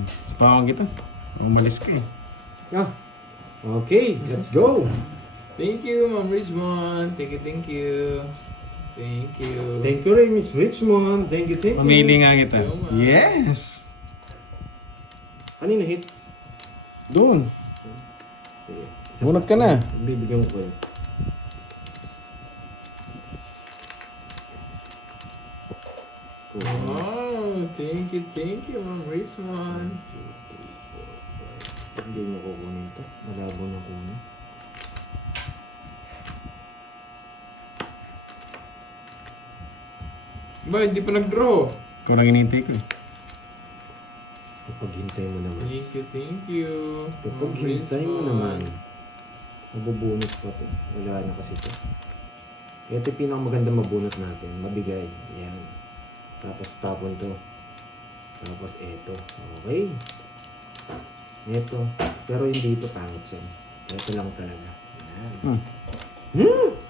Sa pawang kita. Umalis ka eh. Ah. Okay, let's go. Thank you, Ma'am Rizmon. Thank you, thank you. Thank you. Thank you, Miss Richmond. Thank you, thank you. Pamili nga kita. So much. Yes! Ano yung hits? Doon. Sige. Bunot ka na. Bibigyan ko kayo. Wow, thank you, Ma'am Rizmon. Hindi niyo kukunin to. Malabo niya kunin. Ba, hindi pa nag-draw. Ikaw lang inintay ko eh. Kapag hintay mo naman. Thank you. Kapag Ma'am hintay mo Rizmon. naman. Mabubunot pa to. Wala na kasi to. Ito yung pinakamaganda mabunot natin. Mabigay. Yan. Tapos tapon to. Tapos eto. Okay. Eto. Pero hindi ito pangit siya. Eto lang talaga. Yan.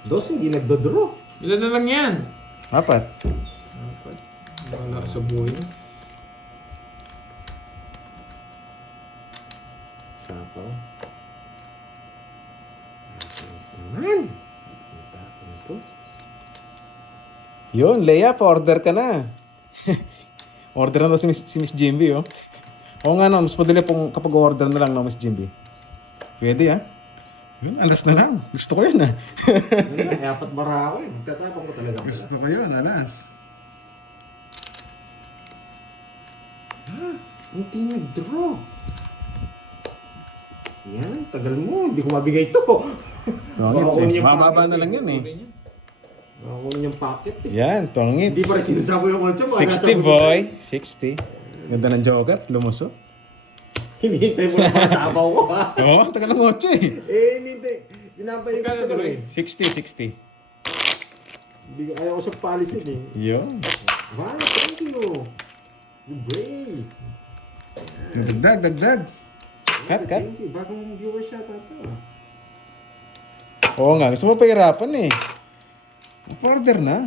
Dos hindi nagdodraw. Ilan na lang yan? 4. Apat. Wala sa buhay. sapaw. Ayos naman. Ito. Yun, Leia, pa-order ka na. Order na daw si Miss Jimby, oh. Oo nga, no, mas madali pong kapag order na lang, no, Miss Jimby. Pwede, ah. Yun, alas na lang. Gusto ko yun, ah. Yun na, apat bara ako eh. Magtatapang ko talaga. Gusto ko yun, alas. Hindi nag-draw. Yan, tagal mo. Hindi ko mabigay ito. Tongits, Baka eh. yung Mababa packet, na lang yun, eh. Ako yung packet eh. Yan, tongits. Hindi pa rin sinasabi yung kotse mo. 60, boy. 60. Ganda ng Joker, lumusot. Hinihintay mo na para sa abaw ko ha. Oo, tagal ng 8, eh. Hinihintay. Pinapayin Magkano ko tuloy? eh. 60. Hindi ko, ayaw ko siya palisin eh. Yun. Wow, thank you. You brave. Dagdag. Cut. Thank you. Bagong viewer siya tato. Oo nga, gusto mo pahirapan, eh. Order na.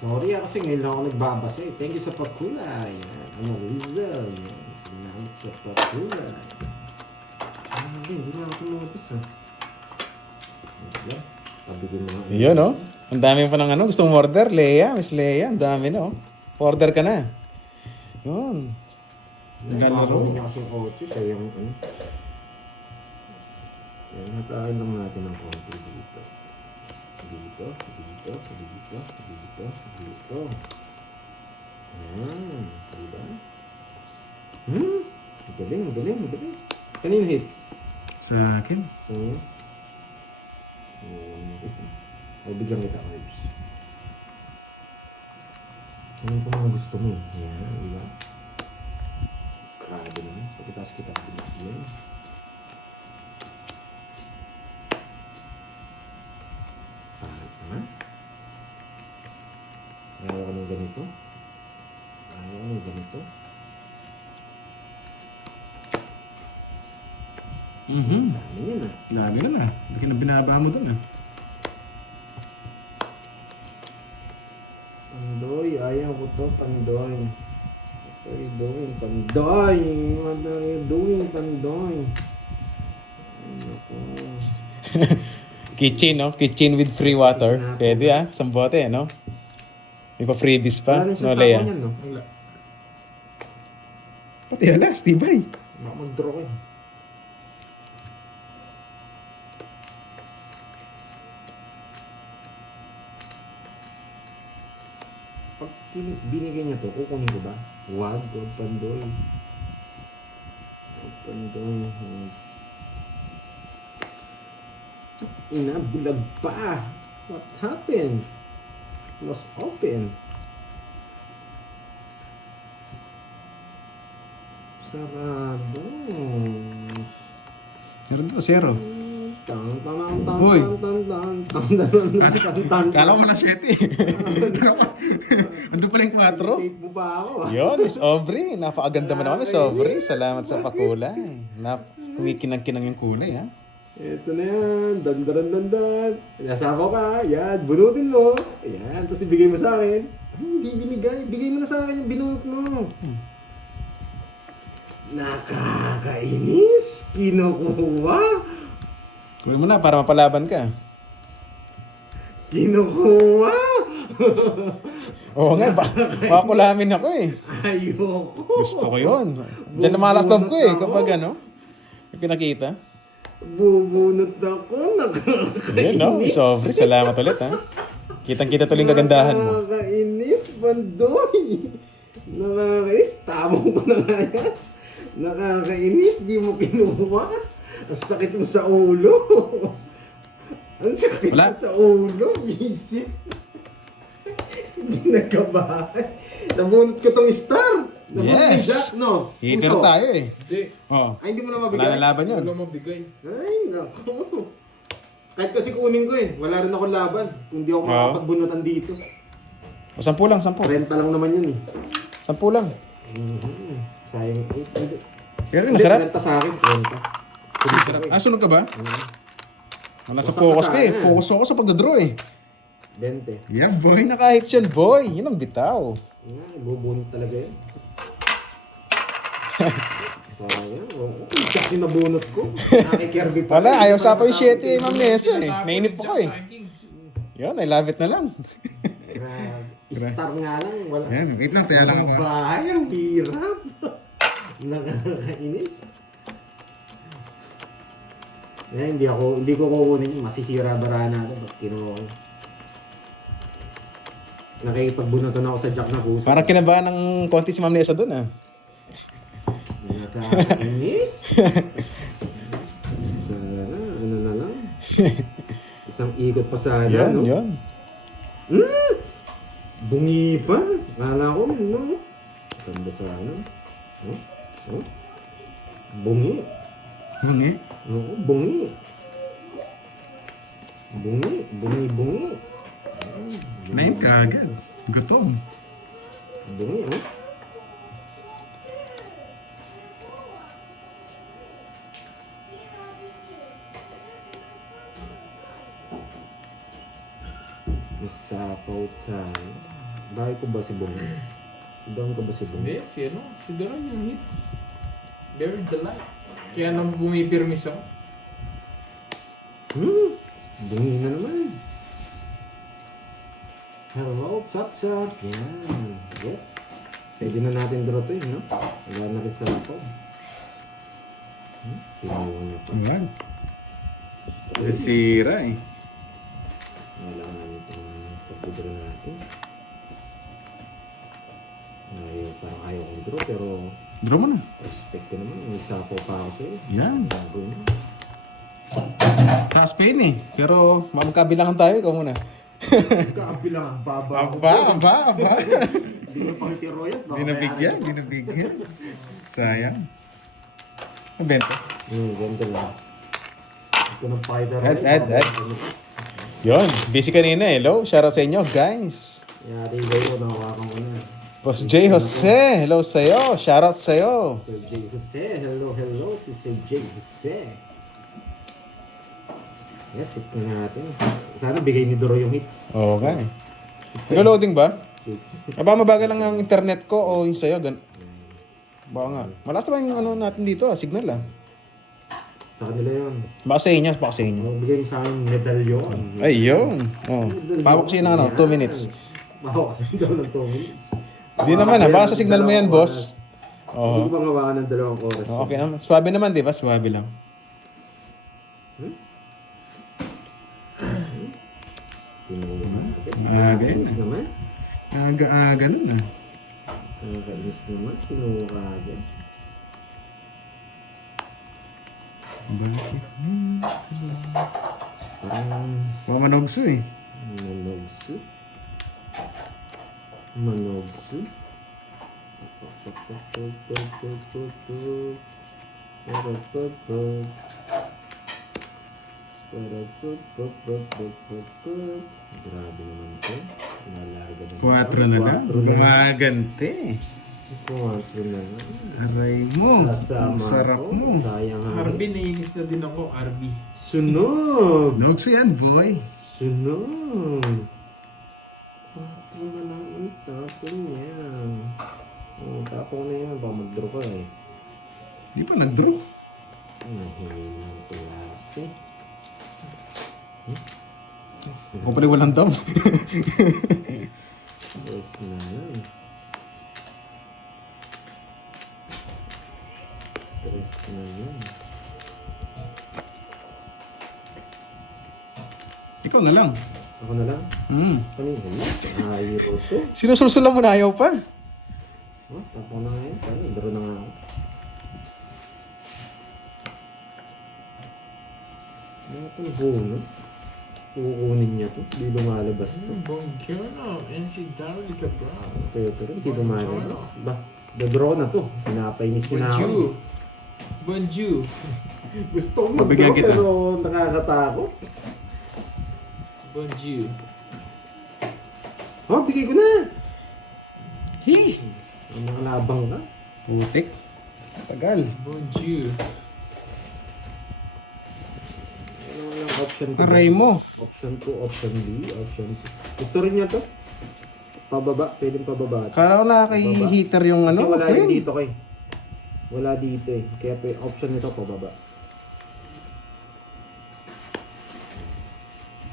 Sorry kasi ngayon lang ako nagbabasa eh. Thank you sa pagkulay. Ano, Rizal. Salamat sa pagkulay. Hindi na ako tumutos ah. Pabigyan mo nga. Yun, oh. Ang dami pa ng ano. Gusto mong order, Leia? Miss Leia, ang dami, no? Order ka na. Yun. Nagkakaroon niya kasi yung 8. Siya yung ano. Yan, natain lang natin ng konti dito. Dito. Diba? Magaling. Kanino hits? Sa akin. So, bigyan kita, Herbs. Ano pa mga gusto mo? Yan, diba? Grabe naman. Pagkitas kita yan. Pangit naman. Ayaw ko ng ganito. Dami yun ah. Dami na na. Bakit na binaba mo dun, ah. Pandoy, ayaw ko to, Pandoy. What are you doing, Pandoy? What are you doing, Pandoy? Ay, naku. Kitchen, no? Kitchen with free water. Pwede, ah. Isang bote, no? May pa freebies pa, Wala rin no, siya Leia? sapaw niyan, no? Wala. Pati alas, tibay. Baka mag-draw ko eh. Pag binigay niya to, kukunin ko ba? Wag, Pandoy. Pandoy. Ina, bulag pa. What happened? Was open. Sarado. Meron dito, zero. Uy! Kala ko na 7. Ando pala yung 4. Tape mo ba ako? Yun, Miss Aubrey. Napakaganda mo naman, Miss Aubrey. Salamat sa pakulay. Kumikinang-kinang yung kulay, ha? Ito na yan. Dan. Nasama ka. Yan. Bunutin mo. Yan. Tapos ibigay mo sa akin. Ay, hindi binigay. Bigay mo na sa akin yung binunot mo. Nakakainis. Kinukuha. Kunin mo na para mapalaban ka. Kinukuha. Oo nga, makakulamin ako eh. Ayoko. Gusto ko yun. Diyan na malas loob ko eh, kapag ano, yung pinakita. Bubunot ako. Nakakainis. Yun, no? Miss Aubrey, salamat ulit, ha? Kitang-kita tuloy yung kagandahan mo. Nakakainis, Bandoy. Nakakainis. Tamong ko na nga yan. Nakakainis, di mo kinuha. Ang sakit mo sa ulo. Ang sakit Wala. mo sa ulo, bisip. Hindi nagkabahay. Nabunot ko tong star. Nabunot Yes. ni Jack, no? Hitler Puso. tayo eh. Hindi. Oh. Ay, hindi mo na Wala mabigay. na laban yun. Wala mabigay. Ay, naku. Kahit kasi kunin ko eh. Wala rin ako laban. Kung di ako makapagbunutan dito. O, 10 lang, 10. Renta lang naman yun eh. 10 lang. Sayang. Hindi. Pero masarap. Renta sa akin. Renta. Ah, sunod ka ba? Nasa Basta focus ka ka eh. sana. Focus ako sa pagdadraw eh. 20. Yeah, boy. Nakahits yan, boy. Yun ang bitaw. Yan, ibubunot talaga yun. Sayang. Oo. Kasi nabunot ko. Nakikirby pa. Wala, ayaw sa yung 7 Ma'am Nessa eh. Nainip ako eh. Yun, I love it na lang. Star nga lang. Wala. Yan, wait lang, taya lang ako. Bahay, ang hirap. Nakakainis. Hindi ko kukunin yun. Masisira bara natin. Ba't kinuha ko? Nakikipagbunutan ako sa jack na puso. Parang kinabahan ng konti si Ma'am Nessa dun ah. Nakakainis. Sana, ano na lang. Isang ikot pa sana, no? Yun. Bungi pa. Kala ko, no? Ganda sana. No? No? Bungi. Bungi. Oo, bungi. Bungi. Nain ka agad. Gutom. Bungi, oh. Masapaw tayo. Bakit ko ba si Bungi? Doon ko ba si Bungi? Hindi, si Doron yung hits. They're the light. Kaya nang bumipirmis ako. Bungi na naman. Hello, chap. Yan. Yes. Pwede na natin draw to no? Wala na rin sa ako. Pinuha na pa. Ayan. Sisira eh. Wala nga itong pagdodro natin. Parang ayaw kong draw, pero Draw mo na. respect ko naman. May sapo pa ako sa'yo. Yan. Bago yun. Taas pa yun eh. Pero magkabilangan tayo. Ikaw muna. Kabilang ang baba. Aba. Hindi mo pang tiroyat. Binabigyan. Sayang. Ang benta. Ganito lang. Ito ng fighter. Ed. Yun. Busy kanina eh. Hello. Shoutout sa inyo guys. Yari ko, nahawakan ko na. Boss J. Jose. Hello sa'yo. Shoutout sa'yo. Sir J. Jose. Hello. Si Sir J. Jose. Yes, hits na natin. Sana bigay ni Doro yung hits. Oo nga eh. Nag-loading ba? Hits. Aba, mabagal lang ang internet ko o yung sa'yo. Baka nga. Malas na ba yung ano natin dito signal ah. Sa kanila yun. Baka sa inyo. Magbigay mo sa akin medalyon. Ay, yun. Oh. Pawak siya ng 2 minutes. Pawak kasi daw ng 2 minutes. Di naman ah. Baka sa signal mo yan, boss. Hindi Oo. ko ba hawakan ng 2 oras? Okay naman. Swabe naman, di ba? Swabe lang. Nakakainis naman. Ganun ah. Nakakainis naman. Kinuha ka agad. Bakit? Parang Mamanogso eh. Manogsu. Grabe naman to. Nalaga ng 4 na lang. Gumagante. 4 na lang. Aray mo. Sasama Ang sarap ko. mo. Sayang ang Arby, naiinis na din ako. Arby. Sunog! Nogso yan, boy. Sunog! 4 na lang ang tapon niya. Oh, tapon na yan. Baka mag-draw ka eh. Di pa nag-draw. Nahihina ang klase. Yes na. O pala walang daw. Yes na yan. Tres na yan. Ikaw na lang. Ako na lang. Kanina yun. Ayaw to. Sinusulsulan mo na ayaw pa. Oh, tapon na nga yan. Kaya, draw na nga ako. Ano itong bono? Kukunin niya to. Hindi lumalabas to. Bongkiano, NC Darryl Cabral. Pero hindi lumalabas. Ba, the-draw na to. Pinapainis ko na ako. Bonjour. Gusto ko Pabigyan mag-draw kita. pero nakakatakot. Bonjour. Oh, bigay ko na! Hi. Ang mga labang ka. Putik. Tagal. Bonjour. Ano lang option ko? Aray mo. Option 2, option B, option 2. Gusto rin niya to? Pababa, pwedeng pababa. Kala ko nakaka-heater yung Kasi ano. wala Queen. rin dito kay. Wala dito eh. Kaya option nito pababa.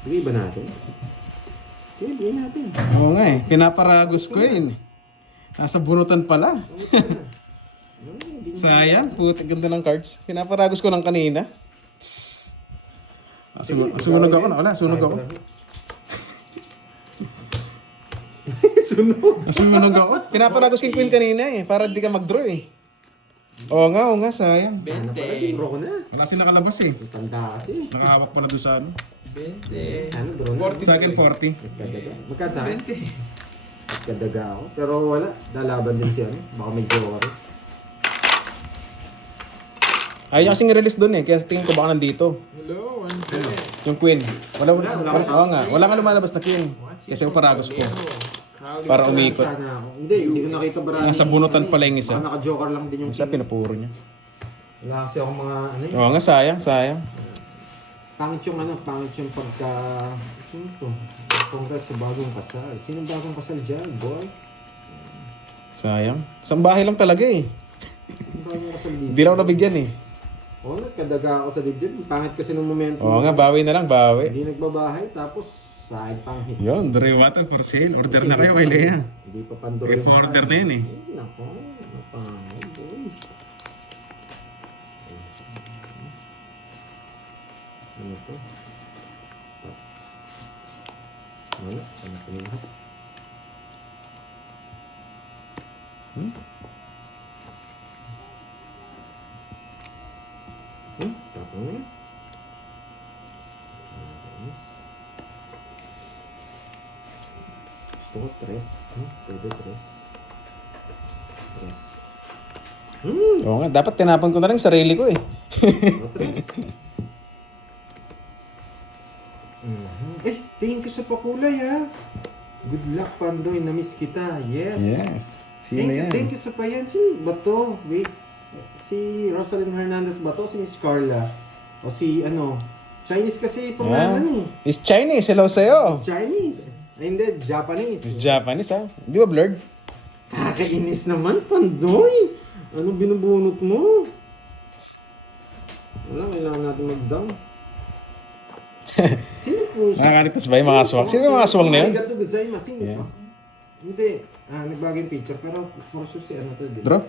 Bigay ba natin? Okay, bigay natin. Oo nga eh. Pinaparagos ko yun. Nasa bunutan pala. Sayang. Puti ganda ng cards. Pinaparagos ko lang kanina. Sunog ako na. Wala, sunog ako. Sunog ako. Pinaparagos ko yung queen kanina eh. Para di ka mag-draw eh. Oo nga, sayang. Sana pala, di draw ko na. Wala si nakalabas eh. Ang tanda kasi. Nakahawak pala doon sa ano. 20. Ano, draw na? Sa akin 40. Nagkadaga. Magkano sa akin? 20. Nagkadaga ako. Pero wala. Lalaban din siya. Baka may joker. Ayaw niya kasing release doon eh. Kaya tingin ko baka nandito. Hello, 110. Yung queen. Wala nga lumalabas na queen. Kasi yung paragos ko. Para umikot. Sana ako. Hindi ko nakita barami. Nasa bunutan pala yung isa. Baka naka-joker lang din yung Isa pinupuro niya. Wala kasi ako mga ano yun. Oo nga, sayang. Pangit yung pagka... Sino to? Congrats sa bagong kasal. Sino bagong kasal dyan, boss? Sayang. Isang bahay lang talaga eh. Sino bagong kasal dito? Hindi lang ako nabigyan eh. Oo, nagkadaga ako sa dibdib. Pangit kasi nung momento. Oo nga, bawi na lang, bawi. Hindi nagbabahay, tapos side pang hit. Yun, Dre Water for sale. Order na kayo kay Lea. Hindi pa pandoro I-order na yun eh. Ay, nako, napangay, boy. Ano to? Wala, ano ko yung lahat? Tapos na yun. Ayos. Gusto ko tres. Pwede tres. Tres. Oo nga, dapat tinapon ko na lang yung sarili ko eh. O, tres. Thank you sa pakulay ha. Good luck, Pandoy. Na-miss kita. Yes. Yes. Sino yan? Thank you sa payan. Sino ba to? Wait. Si Rosalind Hernandez ba to? Si Miss Carla? O si ano? Chinese kasi pangalan eh. It's Chinese. Hello sa'yo. Chinese. Ay, hindi. Japanese. It's Japanese ha. Di ba blurred? Kakainis naman, Pandoy. Ano binubunot mo? Wala, kailangan natin mag-down. Sino po? Nakakalipas ba yung mga aswang? Sino yung mga aswang na yun? Arigato gozaimasu. Sino Yeah. pa? Hindi. Nagbago yung picture. Pero for sure si ano to. Di ba? Draw.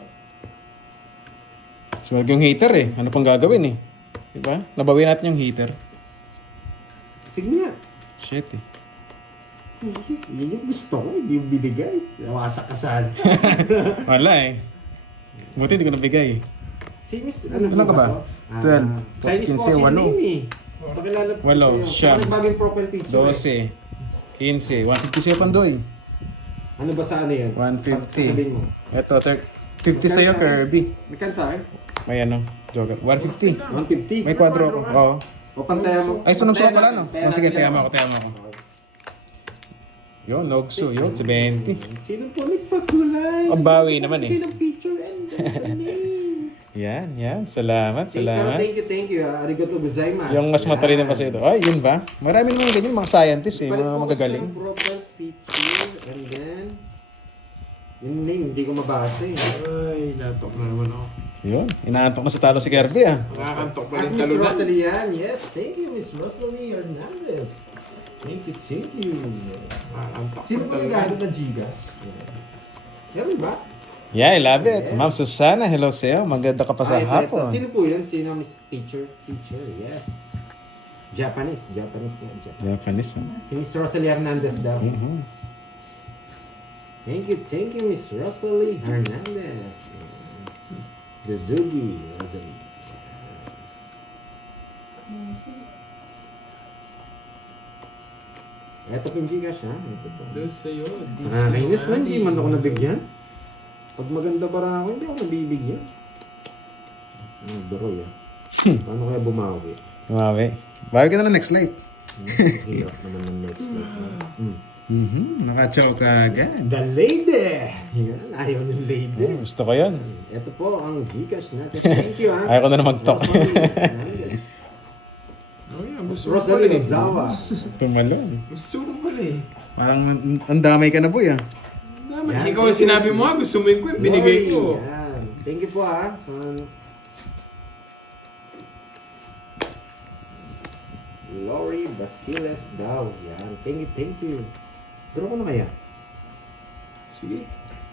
Swag yung heater eh. Ano pang gagawin eh? Diba? Nabawin natin yung heater. Sige nga. Shit eh. Yun yung gusto ko. Hindi yung binigay. Nawasak ka sana. Wala eh. Buti hindi ko nabigay. Si Miss, ano Ilan ka ba? to? 12, Chinese 15, po kasi 8. name eh. Pakilala po Walo, kayo. siyam. Saka nagbago yung profile picture. 12, 15, 150 sa'yo Pandoy. Ano ba sa ano yan? 150. Sabihin mo. Ito, 50 sa'yo Kirby. May kan sa akin? May ano, joker. 150. 150. May kwadro ako. Oo. O pantaya mo. Ay, sunog Pantaya pala no? natin. Oh, sige, Pantaya tayama natin. ako. Yun, Nogso. Yun, 70. Sino po nagpakulay? Ang bawi naman eh. Sige ng picture and the name. Yan. Salamat. Thank you. Arigato gozaimasu. Yung mas matalino pa sa ito. Ay, yun ba? Marami naman ganyan, mga scientists eh, mga magagaling. Yung profile picture and then yung name, hindi ko mabasa eh. Ay, natok na naman ako. Yun, inaantok na sa talo si Kirby ah. Nakakantok pa At yung Miss talunan. Rosalie yan. Yes, thank you Miss Rosalie Hernandez. Thank you. Nakakantok Sino pa po talunan. nag-aaral ng Gigas? Meron ba? Yeah, I love it. Ma'am Susana, hello sa'yo. Maganda ka pa sa Ito. hapon. Sino po yan? Sino Miss Teacher? Yes. Japanese yan. Japanese ah. Si Miss Rosalie Hernandez daw. Mhm. Thank you Miss Rosalie Hernandez. Zuzugi Rosalie. Ito po yung Gcash ha. Ito po. Doon sa'yo. Nakakainis na, hindi man ako nabigyan. Pag maganda para ako, hindi ako nabibigyan. Duro yan. Paano kaya bumawi? Tumawi. Bawi ka na ng next life. Hirap naman ng next life. Nakachow ka agad. The lady! Yan, ayaw ng lady. Oh, gusto ko yun. Ito po ang Gcash natin. Thank you ha. Ayaw ko na mag-talk. Oh yeah, gusto mo pala Rosalie eh. Zawa. Tumalon. Gusto mo pala eh. Parang ang damay ka na boy ah. Dapat Yan. ikaw yung sinabi mo ha, gusto mo yung queen, binigay ko. Yan. Thank you po ha. Lori Basiles daw. Yan. Thank you. Draw ko na kaya? Sige.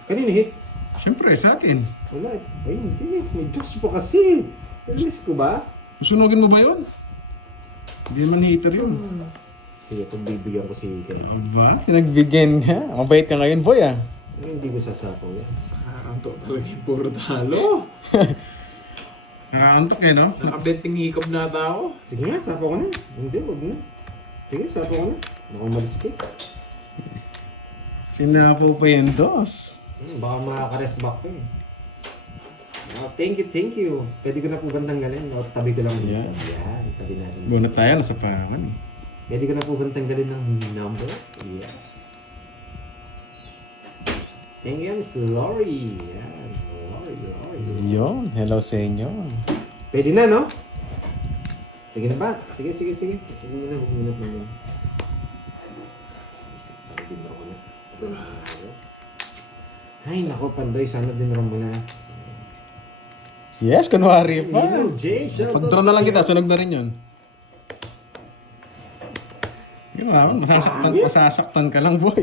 Kanina hits? Siyempre, sa akin. Wala. Ay, hindi. May Diyos po kasi. Release ko ba? Susunugin mo ba yun? Hindi naman hater yun. Sige, pagbibigyan ko si Ken. Aba, pinagbigyan ka. Mabait ka ngayon, boy ah. Ay, hindi ko sasapaw yan. Antok talaga yung puro talo. Nakakantok eh, no? Nakabenting hikab na tao. Sige nga, sapaw ko na. Hindi, wag na. Sige, sapaw ko na. Baka umalis ka. Sinapo pa yung dos. Baka makaka-rest back ko eh. Thank you. Pwede ko na po bang tanggalin? O, tabi ko lang dito. Yeah. Yan, tabi natin. Guna tayo, nasa pangan eh. Pwede ko na po bang tanggalin ng number? Yes. Thank you, Miss Lori. Yan, Lori. Yun, hello sa inyo. Pwede na, no? Sige na ba? Sige. Huwag muna. Sana dinro ko na. Ay, nako, Pandoy. Sana dinro mo na. Yes, kunwari pa. Nino, Jay, shoutout Pag-draw na lang sa kita, iyo. sunog na rin yun. Yun nga, masasaktan ka lang, boy.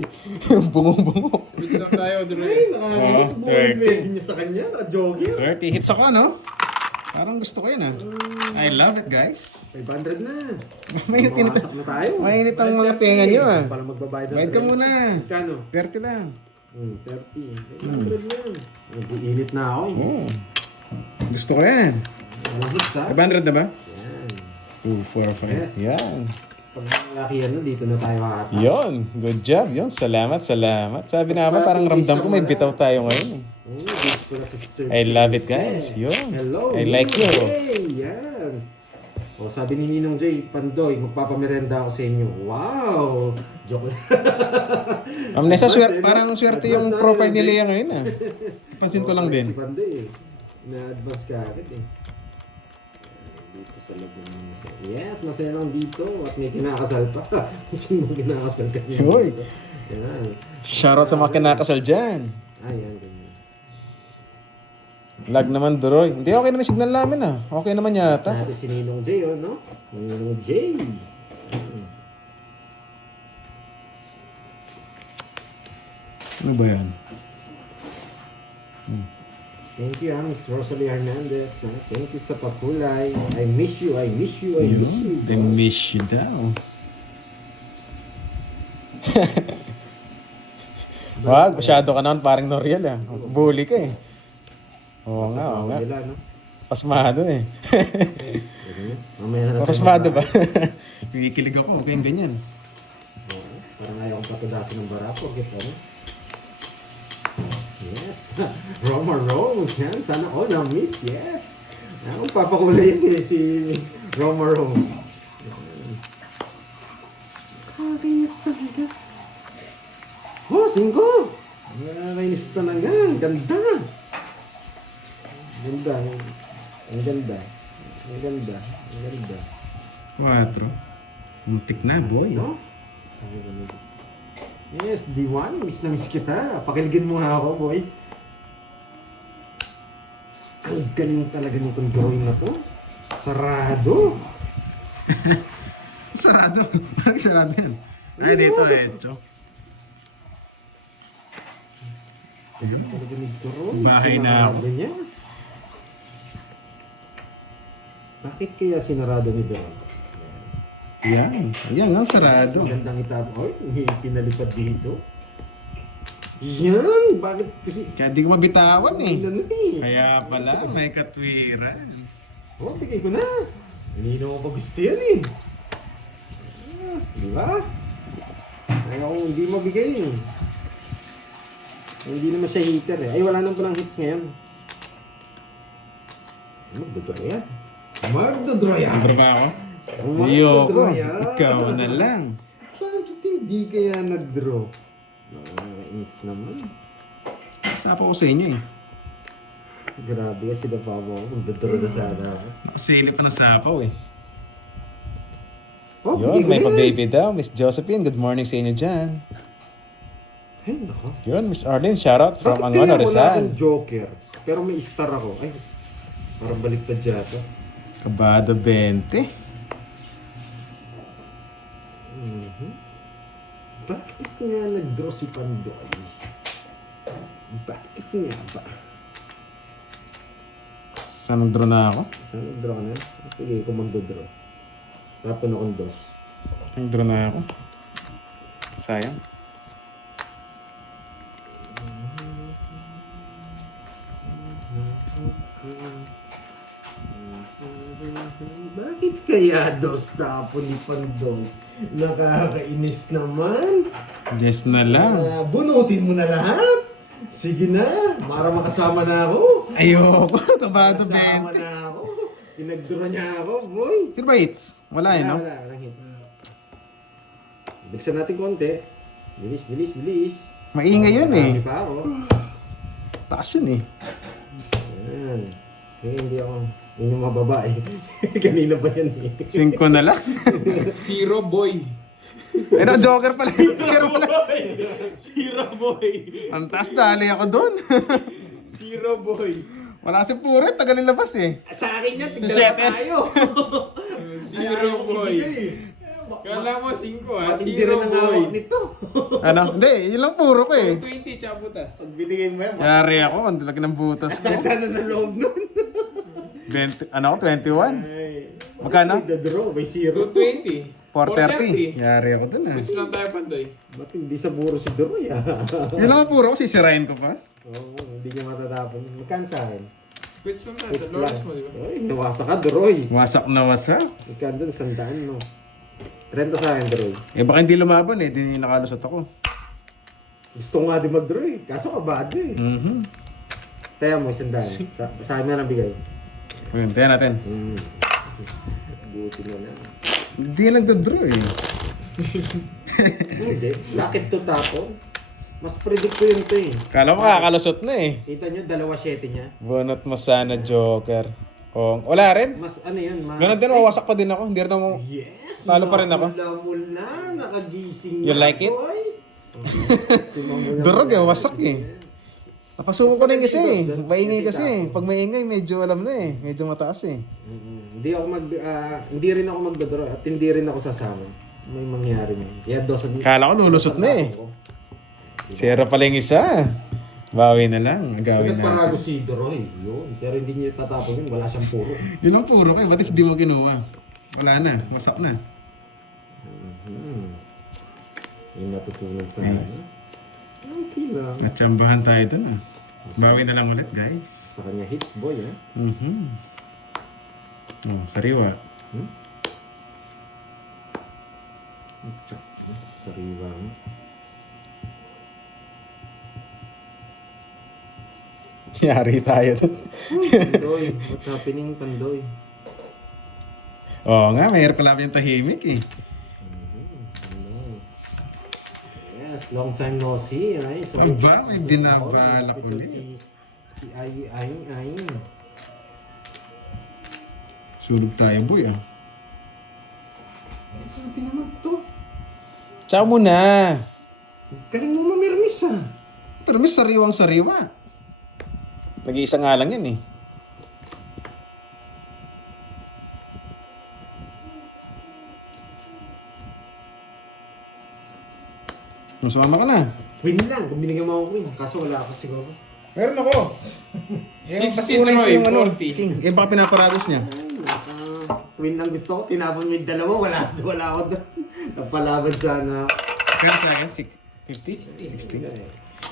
Bungo-bungo. Wait lang tayo, Dre. Ay, nakakita sa buhay. 30. Pwede niya sa kanya. Naka-jogger. 30 hits ako, no? Parang gusto ko yun, ah. I love it, guys. 500 na. Mainit Mawasak na tayo. Mainit ang mga tenga nyo, ah. Para magbabayad ng Bayad ka rent. muna. Kano? 30 lang. 30. 500 na. Nag-iinit na ako eh. Oh. Gusto ko yan. Walang hits ha? 500 na ba? Yan. 2, 4, 5. Yes. Yan. Pag malaki yan, dito na tayo kakata. Yun. Good job. Yun. Salamat. Sabi naman, parang ramdam ko may bitaw tayo ngayon. I love it, guys. Yun. Hello. I like you. Hey, yan. O, sabi ni Ninong Jay, Pandoy, magpapamerenda ako sa inyo. Wow! Joke lang. Ma'am Nessa, Advance, parang no? swerte Advance yung na profile yun, ni Jay. Lea ngayon, ah. Pansin ko lang din. Si Pandoy, na-advance ka agad eh. Dito sa loob ng yes, masaya lang dito at may kinakasal pa. Sino kinakasal ka niya? Hoy. Yan. Shoutout sa mga kinakasal dyan. Yan, ganyan. Lag naman, Duroy. Hindi, okay naman signal namin, ah. Okay naman yata. Natin si Ninong Jay, oh, no? Ninong Jay. Ano ba yan? Thank you, Miss Rosalie Hernandez. Thank you sa pakulay. I miss you. I miss you. They miss you daw. Wag, masyado ka naman parang Noriel, ah. Bully ka, eh. Oo nga. Nila, no? Pasmado, eh. Mamaya na natin Pasmado ba? magbabay. Nakikilig ako, okay yung ganyan. Oo, parang ayaw kong patudasin ng barako. Get ano? Yes. Roma Rose. Yan. Sana all na miss. Yes. Ako papakulayin eh si Miss Roma Rose. Kakainis talaga. Oh, 5! Nakakainis talaga. Ang ganda. Ang ganda. Ang ganda. Ang ganda. Ang ganda. 4. Muntik na, boy. No? Yes, D1, miss na miss kita. Pakiligin mo nga ako, boy. Ang galing talaga nitong drawing na to. Sarado. Sarado. Parang sarado yan. Ay, dito, Chok. Galing talaga ni drawing. Bahay na ako. Sinarado niya. Bakit kaya sinarado ni drawing? Yan. Yan, no? Sarado. Magandang itabo. Ay, may pinalipad dito. Yan! Bakit kasi... Kaya di ko mabitawan, eh. Ano eh? Kaya pala, may katwiran. Oh, bigay ko na. Hindi na ako gusto yan eh. Di ba? Ayaw kong hindi mabigay eh. Hindi naman siya hater eh. Ay, wala nang palang hits ngayon. Magdodraw yan. Magdodraw yan! Andro ba ako? Magdodraw Ayoko. yan! Ikaw na lang. Bakit hindi kaya nag-draw? Nakakainis naman. Sapa ko sa inyo, eh. Grabe kasi na pa mo. Magdodraw na sana ako. Nakasili pa ng sapaw, eh. Oh, Yun, bigay may ko na yan. pa-baby daw. Miss Josephine, good morning sa inyo dyan. Ay, nako. Yun, Miss Arlene, shoutout from Bakit Angono, kaya wala Rizal. akong joker? Pero may star ako. Ay, parang baliktad yata. Kabado 20. Bakit nga nag-draw si Pandoy? Bakit nga ba? Saan nag-draw na ako? Saan nag-draw na? Sige, kung mag-draw. Tapon akong dos. Nag-draw na ako. Sayang. Bakit kaya dos tapon ni Pandoy? Nakakainis naman. Yes na lang. Bunutin mo na lahat. Sige na, para makasama na ako. Ayoko, kabado Kasama 20. na ako. Pinag-draw niya ako, boy. Sino ba hits? Wala eh, no? Wala, walang hits. Bigsan natin konti. Bilis, bilis, bilis. Maingay yun eh. Marami pa ako. Taas yun eh. Ayan. Kaya hindi ako, yun yung mga babae. Kanina pa yan eh. 5 na lang. Zero boy. Eh no, joker pala. Joker pala. Zero boy. Ang taas, dali ako doon. Zero boy. Wala si Pure, tagal nilabas eh. Sa akin yan, tignan Shit, pa tayo. Zero boy. Kala mo 5 ha? Hindi Zero rin ang boy. hawak nito. Ano? Hindi, yun lang puro ko eh. 20 tsaka butas. Pag binigay mo yan, Yari ako, ang laki ng butas ko. saan sana na loob nun? 20, ano ako, 21? Ay. Magkano? May the-draw, may zero. 220. 430. Yari ako dun ah. Mas lang tayo Pandoy. Ba't hindi sa buro si Droy ah? Yun lang ang puro ko, sisirain ko pa. Oo, hindi niya matatapon. Magkano sa akin? Quits lang tayo. Puts Loras lang. mo, di ba? Ay, nawasa ka, Droy. Wasak na wasak. Magkano doon, 100 no? 30 sa akin, Droy. Eh baka hindi lumaban eh, di nakalusot ako. Gusto nga din mag-Droy, kaso kabado eh. Mhm. Taya mo, 100. Sa akin na lang bigay. Yun, tayo natin. Buti na lang. Hindi nagdodraw eh. Hindi, bakit to tapon? Mas predict ko yun to eh. Kala ko kakalusot na eh. Kita nyo, 2-7 niya. Bunot mo sana, Joker. Oh, wala rin. Mas ano yun, mas... Ganun din, mawasak pa din ako. Hindi rin mo... Yes! Talo pa rin ako. Mula, nakagising You na, like it? boy. Si Mamula Durog eh, Mula. wasak eh. Napasuko ko na yun kasi eh. Maingay kasi eh. Pag maingay, medyo alam na eh. Medyo mataas eh. Hindi ako hindi rin ako magdodoro at hindi rin ako sasama. May mangyari na. Kaya dosan. Kala ko lulusot na eh. Sira pala yung isa. Bawi na lang. Agawin Nagparago natin. si Doroy. Yun. Pero hindi niya tatapon yun. Wala siyang puro. Yun ang puro ko eh. Ba't hindi mo kinuha? Wala na. Wasak na. Yung natutunan sa akin. Okay lang. Natsambahan tayo dun ah. Bawi na lang ulit guys. Sa kanya hits boy eh. Oh, sariwa. Sariwa mo. Yari tayo dun. Pandoy. What happening, Pandoy? Oo nga, mahirap pala yung tahimik eh. Pandoy. Yes, long time no see. Ay, so Aba, may binabalak Ito ulit. Si Ay. Sulog tayo boy ah. Sabi naman to. Ciao muna. Galing mo mamirmis ah. Pero may sariwang sariwa. Nag-iisa nga lang yan eh. Masama ka na. Win lang, kung binigyan mo ako win. Kaso wala ako siguro. Meron ako. 60 Troy, 40. King. Eh baka pinaparagos niya. Win lang gusto ko, tinapon mo yung dalawa, wala ako doon. Napalaban sana. Kaya sa akin, 60. 60.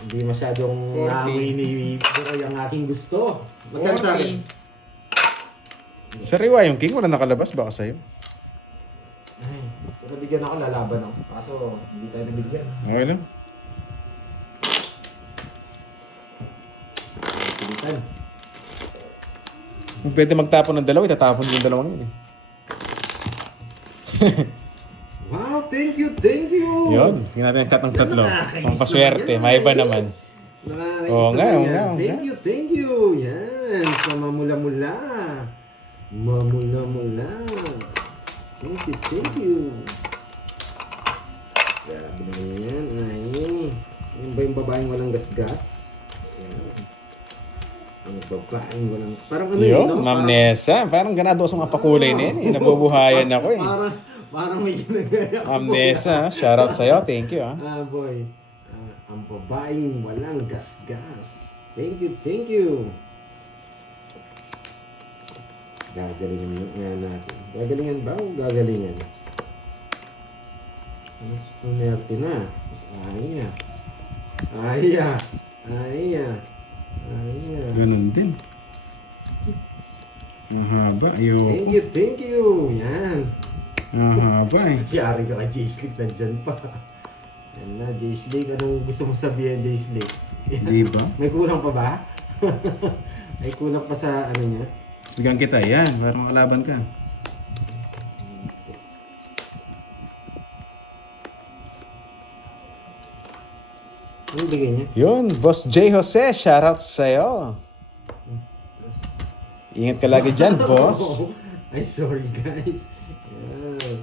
Hindi masyadong 40. naamoy ni Pero yung aking gusto. Magkano sa akin? Sariwa yung king, wala nakalabas baka sa'yo. Ay, pero bigyan ako, lalaban ako. Kaso, hindi tayo nabigyan. Okay lang. Pilitan. Kung pwede magtapon ng dalawa, itatapon yung dalawang yun eh. Wow, thank you, thank you! Yun, tingnan natin ang cut ng tatlo. Nakakainis Pampaswerte, naman yan, may iba ay. naman. Nakakainis Oo nga, naman oo yan. nga, oo Thank nga. you, thank you! Yan, sa mamula-mula. Mamula-mula. Thank you, thank you. Grabe naman yan, ay. Yun ba yung babaeng walang gasgas? Yan. Ang babaeng walang... Parang ano Yo, yun, no? Ma'am Parang- Nessa. Parang ganado sa mga pakulay na yun. Eh. Nabubuhayan ako eh. Parang may ginagaya ako. Ma'am Nessa, shoutout sa'yo. Thank you ah. Boy. Ang babaeng walang gasgas. Thank you, thank you. Gagalingan nga natin. Gagalingan ba o gagalingan? Mas sumerte na. Mas aya. Aya. Aya. Aya. Ganun din. Mahaba. Ayoko. Thank you. Yan. Mahaba eh. Yari ka kay J-Slick, nandyan pa. Yan na, J-Slick. Anong gusto mo sabihin, J-Slick? Di ba? May kulang pa ba? May kulang pa sa ano niya? Bigyan kita. Yan. Parang kalaban ka. Ano bigay niya? Yun. Boss J. Jose, shoutout sa'yo. Ingat ka lagi dyan, boss. Ay, sorry guys. Yan.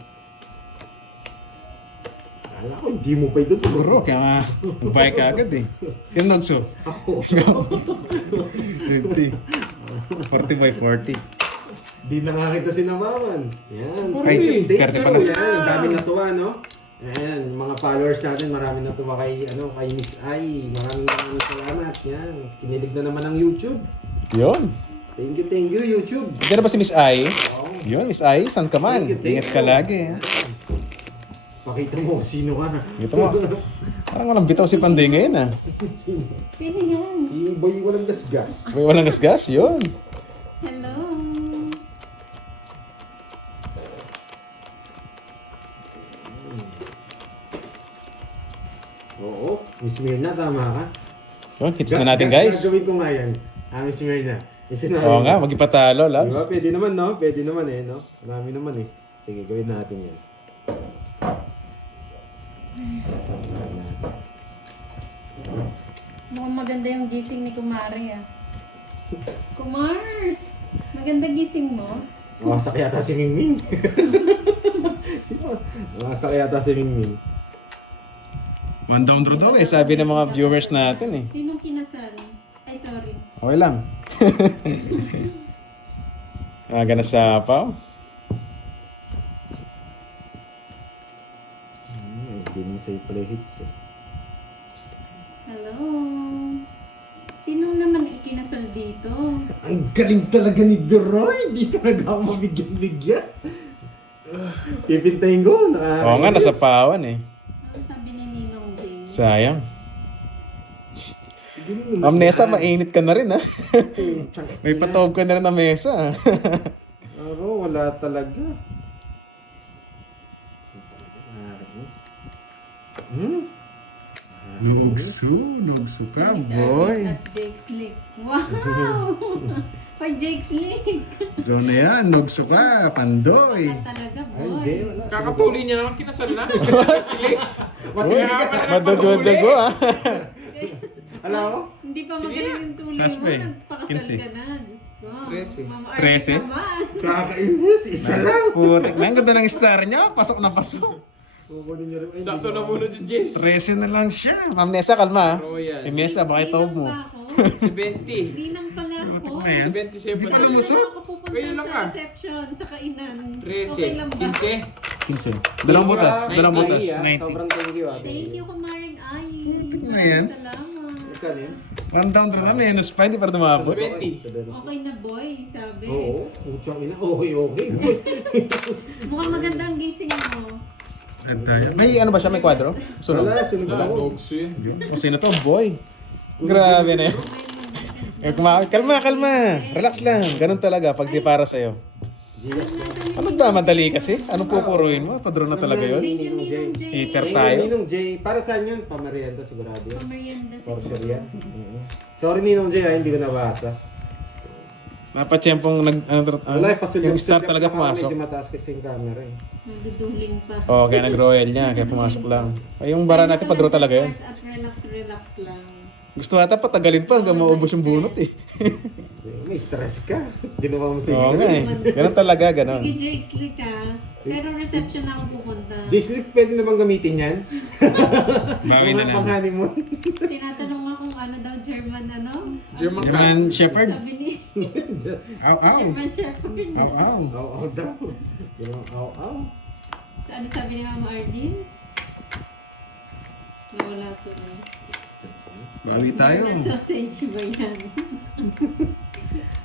Akala ko hindi mo pa ito Siguro, kaya nga, nagbayad ka agad eh. Sino nagso? Ako. 50. 40 by 40. Di na nga kita sinamaman. Yan. Ay, Thank karte you. pala. Yan. Ang daming natuwa, no? Yan. Mga followers natin, maraming natuwa kay, kay Miss Ai. Maraming salamat. Yan. Kinilig na naman ang YouTube. Yun. Thank you, YouTube. Diyan na ba si Miss Ai? Oo. Yun, Miss Ai, saan ka man? Thank you. Ingat ka lagi. Pakita mo, sino ka? Ito mo. Parang walang bitaw si Panday ngayon ah. Sino? Sino yan? Si Boy walang gasgas. May walang gasgas, yun. Hello? Oo. Miss Mirna, tama ka. Yun, hits na natin guys. Gagawin ko nga yan. Miss Mirna. Oo nga, magipatalo, Di loves. ba? Pwede naman, no? Pwede naman eh, no? Marami naman eh. Sige, gawin natin yan. Mukhang maganda yung gising ni Kumari ah. Kumars! Maganda gising mo? Mawasak yata si Mingming. Sino? Mawasak yata si Mingming. One down draw daw eh, sabi ng mga viewers natin eh. Sinong kinasal? Ay, sorry. Okay lang. Aga na sa apaw. Hindi mo sa'yo pala hits eh. Hello? Sino naman ikinasal dito? Ang galing talaga ni Deroy! Di talaga ako mabigyan-bigyan. Pipintayin ko. Oo nga, nasa pawan eh. Ano sabi ni Ninong Jay? Sayang. Ma'am Nessa, mainit ka na rin ha. May patawag ka na rin na mesa. Aro, wala talaga. Nugso ka, Miss boy. Arlene at Jake Slick. Wow! Pa Jake Slick! So na yan, nugso ka, pandoy. Talaga, Ay, hindi, boy. wala. Kakatuli niya naman kinasal na. Uy, madugo-dugo ah. Alam mo? Hindi pa Sige. magaling yung tuloy Last mo. pay. Nagpakasal 15. ka na. Diyos ko. 13. Mama 13? Arlene naman. Kakainis, isa lang. Putik na, ang ganda ng star niya. Pasok na pasok. Kukunin niyo rin. Ay, Sakto hindi na ko- muna dyan, Jess. 13 na lang siya. Ma'am Nessa, kalma. Royal. May mesa, baka itawag mo. Si 20. Hindi nang pala ako. Ayan. Si 27 Hindi ka na. lumusot? Ako pupunta Kayo lang sa ah. reception, sa kainan. 13. Okay lang ba? 15. Dalawang butas. Dalawang butas. 90. 90. Sobrang thank you. Thank you, Kumaring Ay. nga yan. Salamat. Magkano yan? One down draw na, minus 5, di pa rin Sa umabot. 20. Okay na, boy, sabi. Oo, putsang ina. Okay. Boy. Mukhang maganda ang gising mo. May ano ba siya? May kwadro? Sunog? Wala, sunog Ah, ako. dogs yun. Kung sino to? Boy. Grabe na yun. Eh, kalma. Relax lang. Ganun talaga pag di para sa'yo. Ano ba? Madali kasi? Anong pupuruin mo? Padro na talaga yun. Thank you, Ninong Jay. Eater tayo. Ninong Jay. Para saan yun? Pamerienda sigurado yun. Pamerienda For siguro. sure yan. Sorry Ninong Jay, hindi ko nabasa. Napachempong Wala, pasulong. yung start talaga pumasok. Medyo mataas kasi yung camera eh. Nagduduling pa. Oo, kaya nag-royal niya. Kaya pumasok lang. Ay, yung bara natin, padro talaga yun. At relax lang. Gusto ata patagalin pa hanggang maubos yung bunot eh. May stress ka. Ginawa mo sa Oo nga eh. Ganun talaga, ganun. Sige, Jake, slick ha. Pero reception ako pupunta. J-Sleep, pwede naman gamitin yan? Bawi na Pang lang. honeymoon. Tinatanong ako kung ano daw German ano. German cat. German Shepherd. Sabi ni Aw, aw. German Shepherd. Aw, aw. Aw-aw daw. Yung aw-aw. Ano sabi ni Mama Ardin? Nawala to na. Bawi tayo. Vienna sausage ba yan?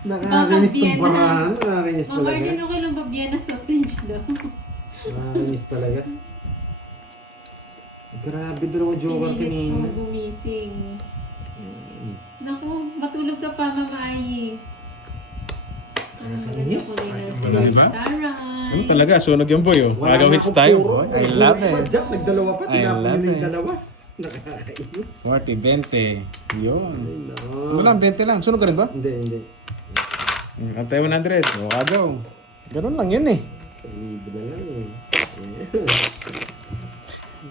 Nakakainis tong Vienna. barahan. Nakakainis Mama talaga. Ardin, okay lang ba Vienna sausage daw? Nakakainis talaga. Grabe daw ako joker Pinilit kanina. kong gumising. Naku, matulog ka pa, Mama Ai. Ang maganda Nakakainis. ko rin ang Wala, diba? Taray. Ano talaga, sunog yung boy, oh. Wala Agaw na hits akong tayo. puro. I love Puro pa, it. Jack, nagdalawa pa. I Tinapon love nila yung it. dalawa. Nakakainis. 40, 20. Yun. Ay, no. Ano lang, 20 lang. Sunog ka rin ba? Hindi. Antay 100. O, agaw. Ganun lang yun eh. Sa libo na lang eh.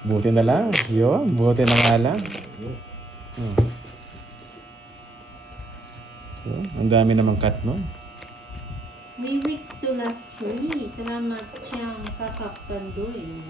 Buti na lang. Yun, buti na nga lang. Yes. Oh. Yun, ang dami namang cut, no? May week sulas tree. Salamat siyang kakakpandoy.